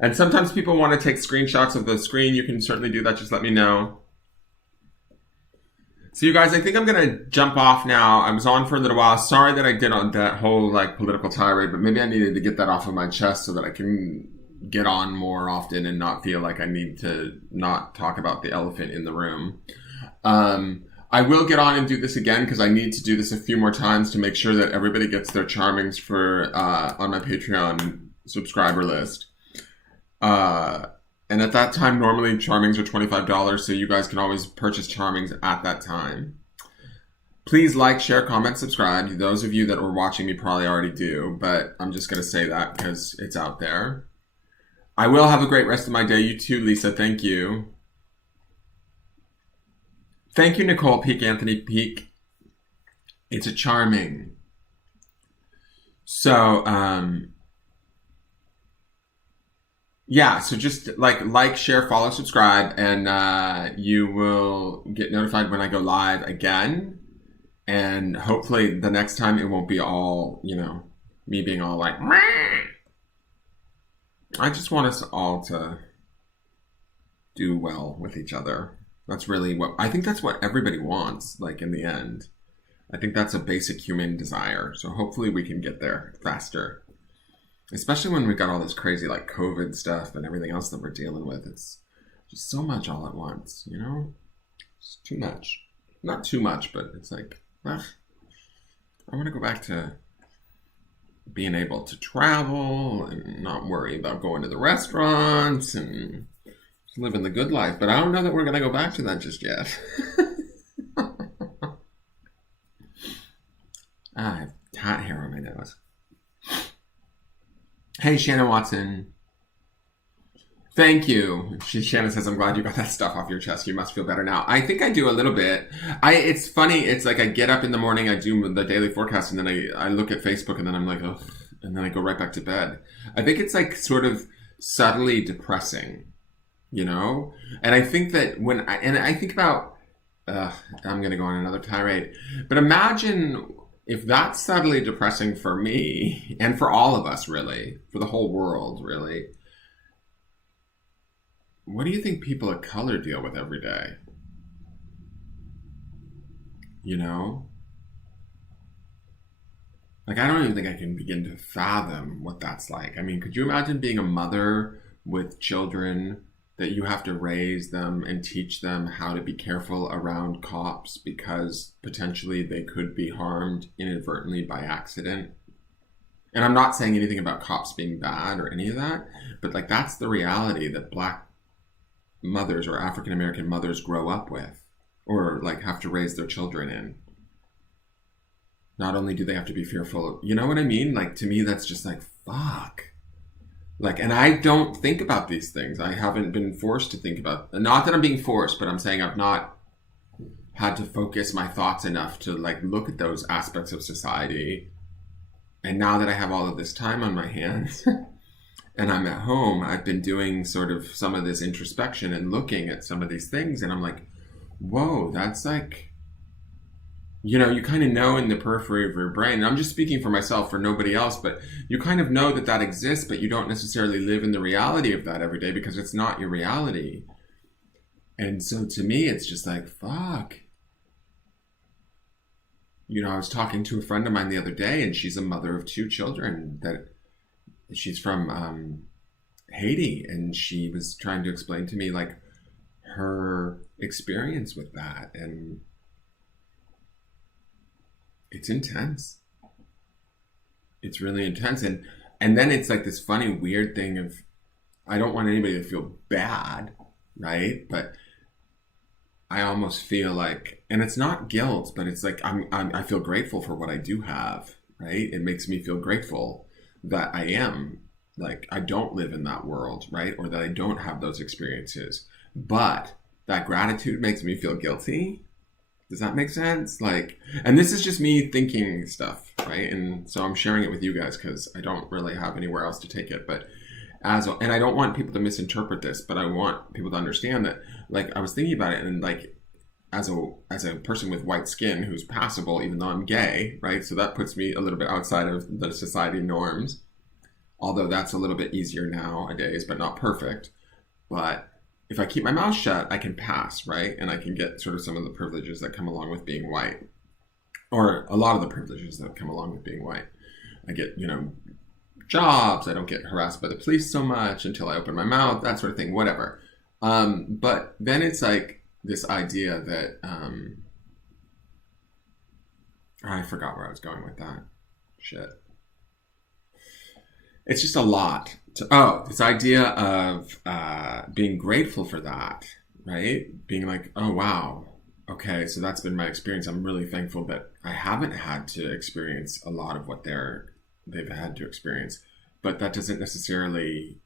And sometimes people want to take screenshots of the screen. You can certainly do that. Just let me know. So you guys, I think I'm going to jump off now. I was on for a little while. Sorry that I did on that whole like political tirade, but maybe I needed to get that off of my chest so that I can get on more often and not feel like I need to not talk about the elephant in the room. I will get on and do this again because I need to do this a few more times to make sure that everybody gets their charmings for on my Patreon subscriber list. And at that time, normally charmings are $25, so you guys can always purchase charmings at that time. Please like, share, comment, subscribe. Those of you that were watching me probably already do, but I'm just going to say that because it's out there. I will have a great rest of my day. You too, Lisa. Thank you. Thank you, Nicole Peak, Anthony Peak. It's a charming. So, yeah, so just like, share, follow, subscribe, and you will get notified when I go live again. And hopefully the next time it won't be all, me being all like, meh. I just want us all to do well with each other. That's really I think that's what everybody wants, like in the end. I think that's a basic human desire. So hopefully we can get there faster. Especially when we've got all this crazy like COVID stuff and everything else that we're dealing with. It's just so much all at once, It's too much. Not too much, but it's like, I want to go back to being able to travel and not worry about going to the restaurants and just living the good life. But I don't know that we're going to go back to that just yet. I have hot hair on my nose. Hey, Shannon Watson. Thank you. Shannon says, I'm glad you got that stuff off your chest. You must feel better now. I think I do a little bit. It's funny. It's like I get up in the morning, I do the daily forecast, and then I look at Facebook, and then I'm like, oh, and then I go right back to bed. I think it's like sort of subtly depressing, And I think that I think about, I'm going to go on another tirade, but imagine if that's subtly depressing for me and for all of us, really, for the whole world, really, what do you think people of color deal with every day? Like, I don't even think I can begin to fathom what that's like. I mean, could you imagine being a mother with children that you have to raise them and teach them how to be careful around cops because potentially they could be harmed inadvertently by accident? And I'm not saying anything about cops being bad or any of that, but like that's the reality that Black mothers or African American mothers grow up with or like have to raise their children in. Not only do they have to be fearful, you know what I mean? Like to me, that's just like, fuck. Like, and I don't think about these things. I haven't been forced to think about, not that I'm being forced, but I'm saying I've not had to focus my thoughts enough to like look at those aspects of society. And now that I have all of this time on my hands and I'm at home, I've been doing sort of some of this introspection and looking at some of these things. And I'm like, whoa, that's like, you kind of know in the periphery of your brain. And I'm just speaking for myself, for nobody else, but you kind of know that that exists, but you don't necessarily live in the reality of that every day because it's not your reality. And so to me, it's just like, fuck. I was talking to a friend of mine the other day, and she's a mother of two children. That she's from Haiti, and she was trying to explain to me like her experience with that, and it's intense. It's really intense, and then it's like this funny, weird thing of I don't want anybody to feel bad, right? But I almost feel like, and it's not guilt, but it's like I feel grateful for what I do have, right? It makes me feel grateful that I am like I don't live in that world, right? Or that I don't have those experiences. But that gratitude makes me feel guilty. Does that make sense? Like, and this is just me thinking stuff, right? And so I'm sharing it with you guys because I don't really have anywhere else to take it. But and I don't want people to misinterpret this, but I want people to understand that, like, I was thinking about it, and like, as a person with white skin who's passable, even though I'm gay, right? So that puts me a little bit outside of the society norms. Although that's a little bit easier nowadays, but not perfect. But if I keep my mouth shut, I can pass, right? And I can get sort of some of the privileges that come along with being white, or a lot of the privileges that come along with being white. I get, jobs. I don't get harassed by the police so much until I open my mouth, that sort of thing, whatever. But then it's like this idea that I forgot where I was going with that. Shit. It's just a lot. This idea of being grateful for that, right? Being like, oh, wow. Okay, so that's been my experience. I'm really thankful that I haven't had to experience a lot of what they've had to experience. But that doesn't necessarily...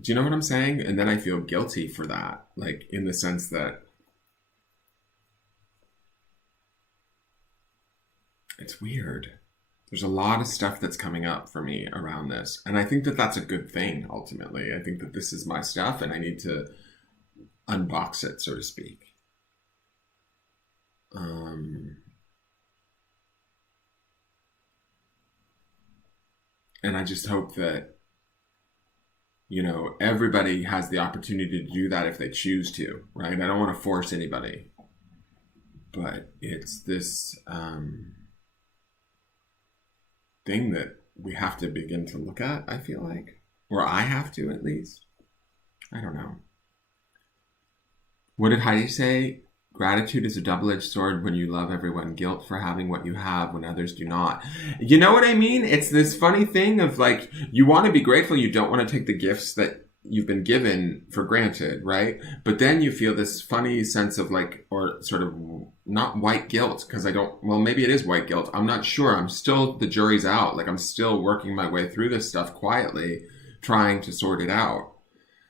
Do you know what I'm saying? And then I feel guilty for that. Like, in the sense that it's weird. There's a lot of stuff that's coming up for me around this. And I think that that's a good thing, ultimately. I think that this is my stuff and I need to unbox it, so to speak. And I just hope that, everybody has the opportunity to do that if they choose to, right? I don't want to force anybody. But it's this... thing that we have to begin to look at, I feel like. Or I have to, at least. I don't know. What did Heidi say? Gratitude is a double-edged sword when you love everyone. Guilt for having what you have when others do not. You know what I mean? It's this funny thing of like, you want to be grateful. You don't want to take the gifts that you've been given for granted, right? But then you feel this funny sense of like, or sort of not white guilt, because maybe it is white guilt. I'm not sure. The jury's out. Like, I'm still working my way through this stuff quietly, trying to sort it out.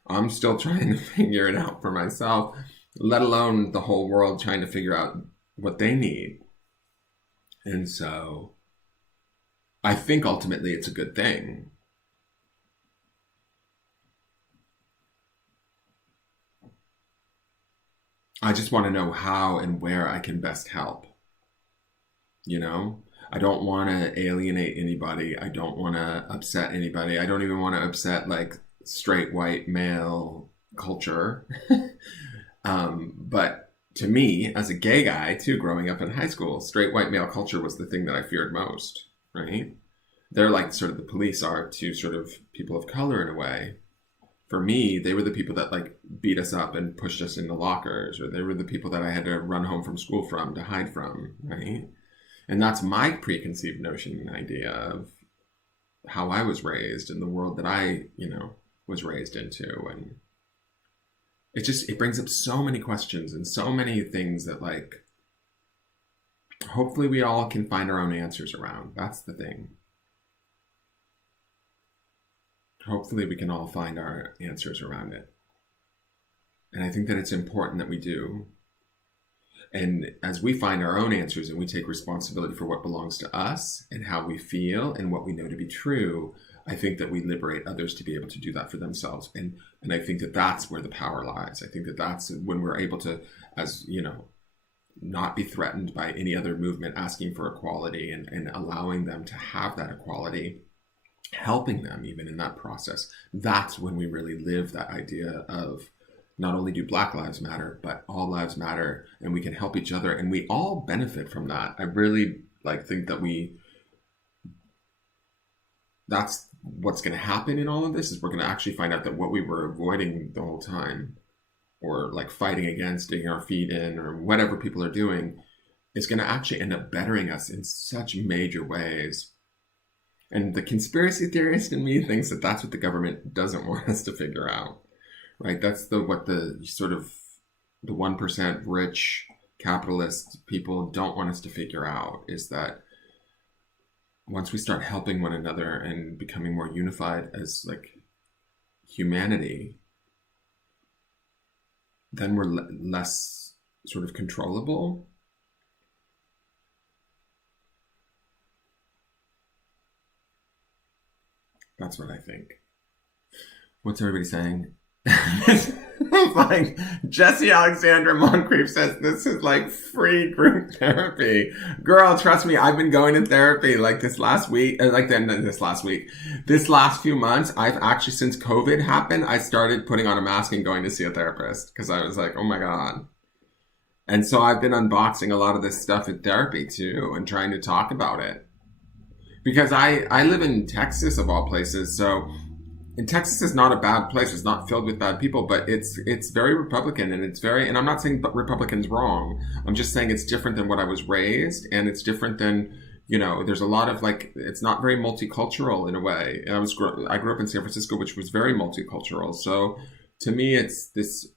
I'm still trying to figure it out for myself, let alone the whole world trying to figure out what they need. And so I think ultimately it's a good thing. I just want to know how and where I can best help. I don't want to alienate anybody. I don't want to upset anybody. I don't even want to upset like straight white male culture. But to me, as a gay guy too, growing up in high school, straight white male culture was the thing that I feared most, right? They're like sort of the police are to sort of people of color in a way. For me, they were the people that like beat us up and pushed us into lockers, or they were the people that I had to run home from school from to hide from, right? And that's my preconceived notion and idea of how I was raised and the world that I, was raised into. And it brings up so many questions and so many things that like, hopefully we all can find our own answers around. That's the thing. Hopefully we can all find our answers around it. And I think that it's important that we do. And as we find our own answers and we take responsibility for what belongs to us and how we feel and what we know to be true, I think that we liberate others to be able to do that for themselves. And I think that that's where the power lies. I think that that's when we're able to, as you know, not be threatened by any other movement asking for equality, and allowing them to have that equality, helping them even in that process. That's when we really live that idea of not only do Black lives matter, but all lives matter, and we can help each other, and we all benefit from that. I really think that that's what's going to happen in all of this, is we're going to actually find out that what we were avoiding the whole time, or like fighting against, digging our feet in, or whatever people are doing, is going to actually end up bettering us in such major ways. And the conspiracy theorist in me thinks that that's what the government doesn't want us to figure out, right? That's what the sort of the 1% rich capitalist people don't want us to figure out, is that once we start helping one another and becoming more unified as like humanity, then we're less sort of controllable. That's what I think. What's everybody saying? Like Jesse Alexandra Moncrief says this is like free group therapy. Girl, trust me, I've been going to therapy like this last few months. I've actually, since COVID happened, I started putting on a mask and going to see a therapist, because I was like, oh my God. And so I've been unboxing a lot of this stuff in therapy too, and trying to talk about it, because I live in Texas of all places. So, and Texas is not a bad place. It's not filled with bad people, but it's very Republican, and I'm not saying Republican's wrong. I'm just saying it's different than what I was raised, and it's different than, there's a lot of it's not very multicultural in a way. And I grew up in San Francisco, which was very multicultural. So to me, it's this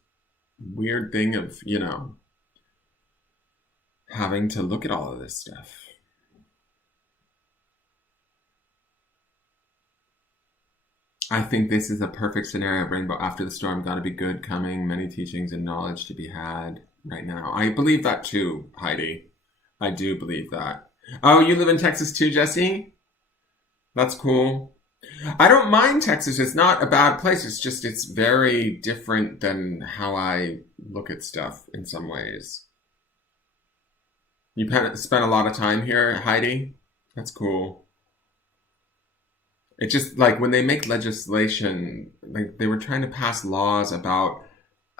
weird thing of, having to look at all of this stuff. I think this is a perfect scenario of rainbow after the storm. Gotta be good coming. Many teachings and knowledge to be had right now. I believe that too, Heidi. I do believe that. Oh, you live in Texas too, Jesse? That's cool. I don't mind Texas. It's not a bad place. It's just, it's very different than how I look at stuff in some ways. You spent a lot of time here, Heidi? That's cool. It's just like when they make legislation, like they were trying to pass laws about,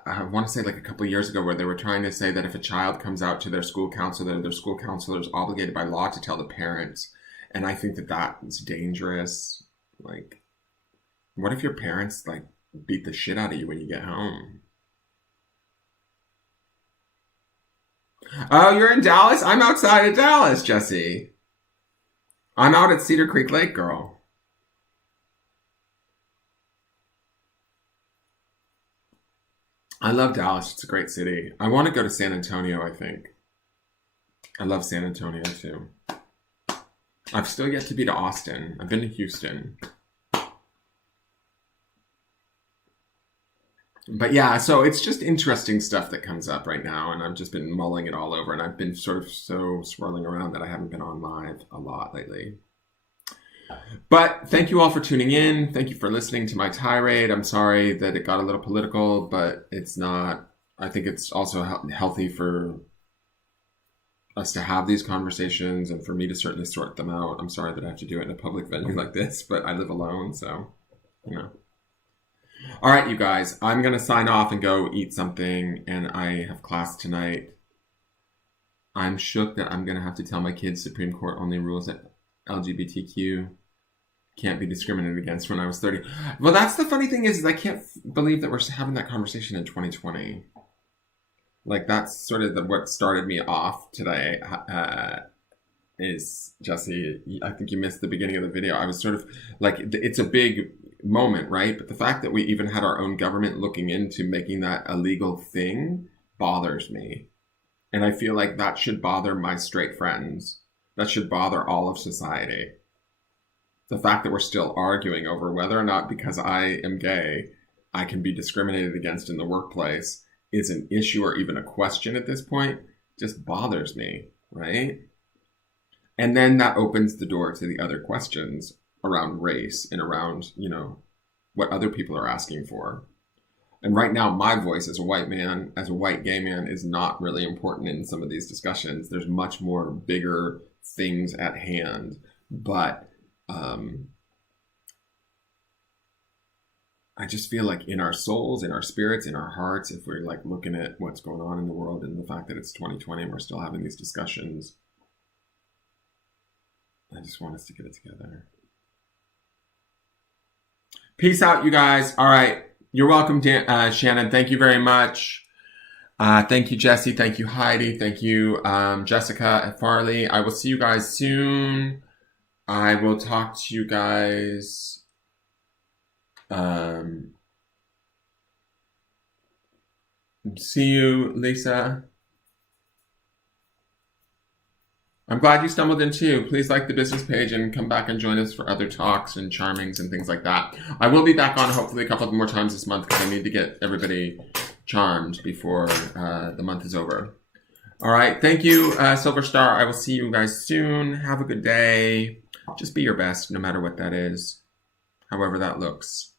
I want to say like a couple of years ago, where they were trying to say that if a child comes out to their school counselor is obligated by law to tell the parents. And I think that that's dangerous. Like, what if your parents beat the shit out of you when you get home? Oh, you're in Dallas? I'm outside of Dallas, Jesse. I'm out at Cedar Creek Lake, girl. I love Dallas. It's a great city. I want to go to San Antonio, I think. I love San Antonio too. I've still yet to be to Austin. I've been to Houston. But yeah, so it's just interesting stuff that comes up right now, and I've just been mulling it all over, and I've been sort of so swirling around that I haven't been on live a lot lately. But thank you all for tuning in. Thank you for listening to my tirade. I'm sorry that it got a little political, but it's not. I think it's also healthy for us to have these conversations, and for me to certainly sort them out. I'm sorry that I have to do it in a public venue like this, but I live alone, so, All right, you guys, I'm going to sign off and go eat something, and I have class tonight. I'm shook that I'm going to have to tell my kids Supreme Court only rules that LGBTQ can't be discriminated against when I was 30. Well, that's the funny thing is I can't believe that we're having that conversation in 2020. That's sort of what started me off today, is, Jesse, I think you missed the beginning of the video. I was sort of it's a big moment, right? But the fact that we even had our own government looking into making that a legal thing bothers me. And I feel like that should bother my straight friends. That should bother all of society. The fact that we're still arguing over whether or not, because I am gay, I can be discriminated against in the workplace is an issue or even a question at this point just bothers me, right? And then that opens the door to the other questions. around race and around, you know, what other people are asking for. And right now, my voice as a white man, as a white gay man, is not really important in some of these discussions. There's much more bigger things at hand. But I just feel like in our souls, in our spirits, in our hearts, if we're like looking at what's going on in the world and the fact that it's 2020 and we're still having these discussions, I just want us to get it together. Peace out, you guys. All right. You're welcome, Shannon. Thank you very much. Thank you, Jesse. Thank you, Heidi. Thank you, Jessica and Farley. I will see you guys soon. I will talk to you guys. See you, Lisa. I'm glad you stumbled in too. Please like the business page and come back and join us for other talks and charmings and things like that. I will be back on hopefully a couple more times this month because I need to get everybody charmed before the month is over. All right. Thank you, Silver Star. I will see you guys soon. Have a good day. Just be your best, no matter what that is, however that looks.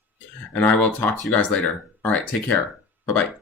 And I will talk to you guys later. All right. Take care. Bye-bye.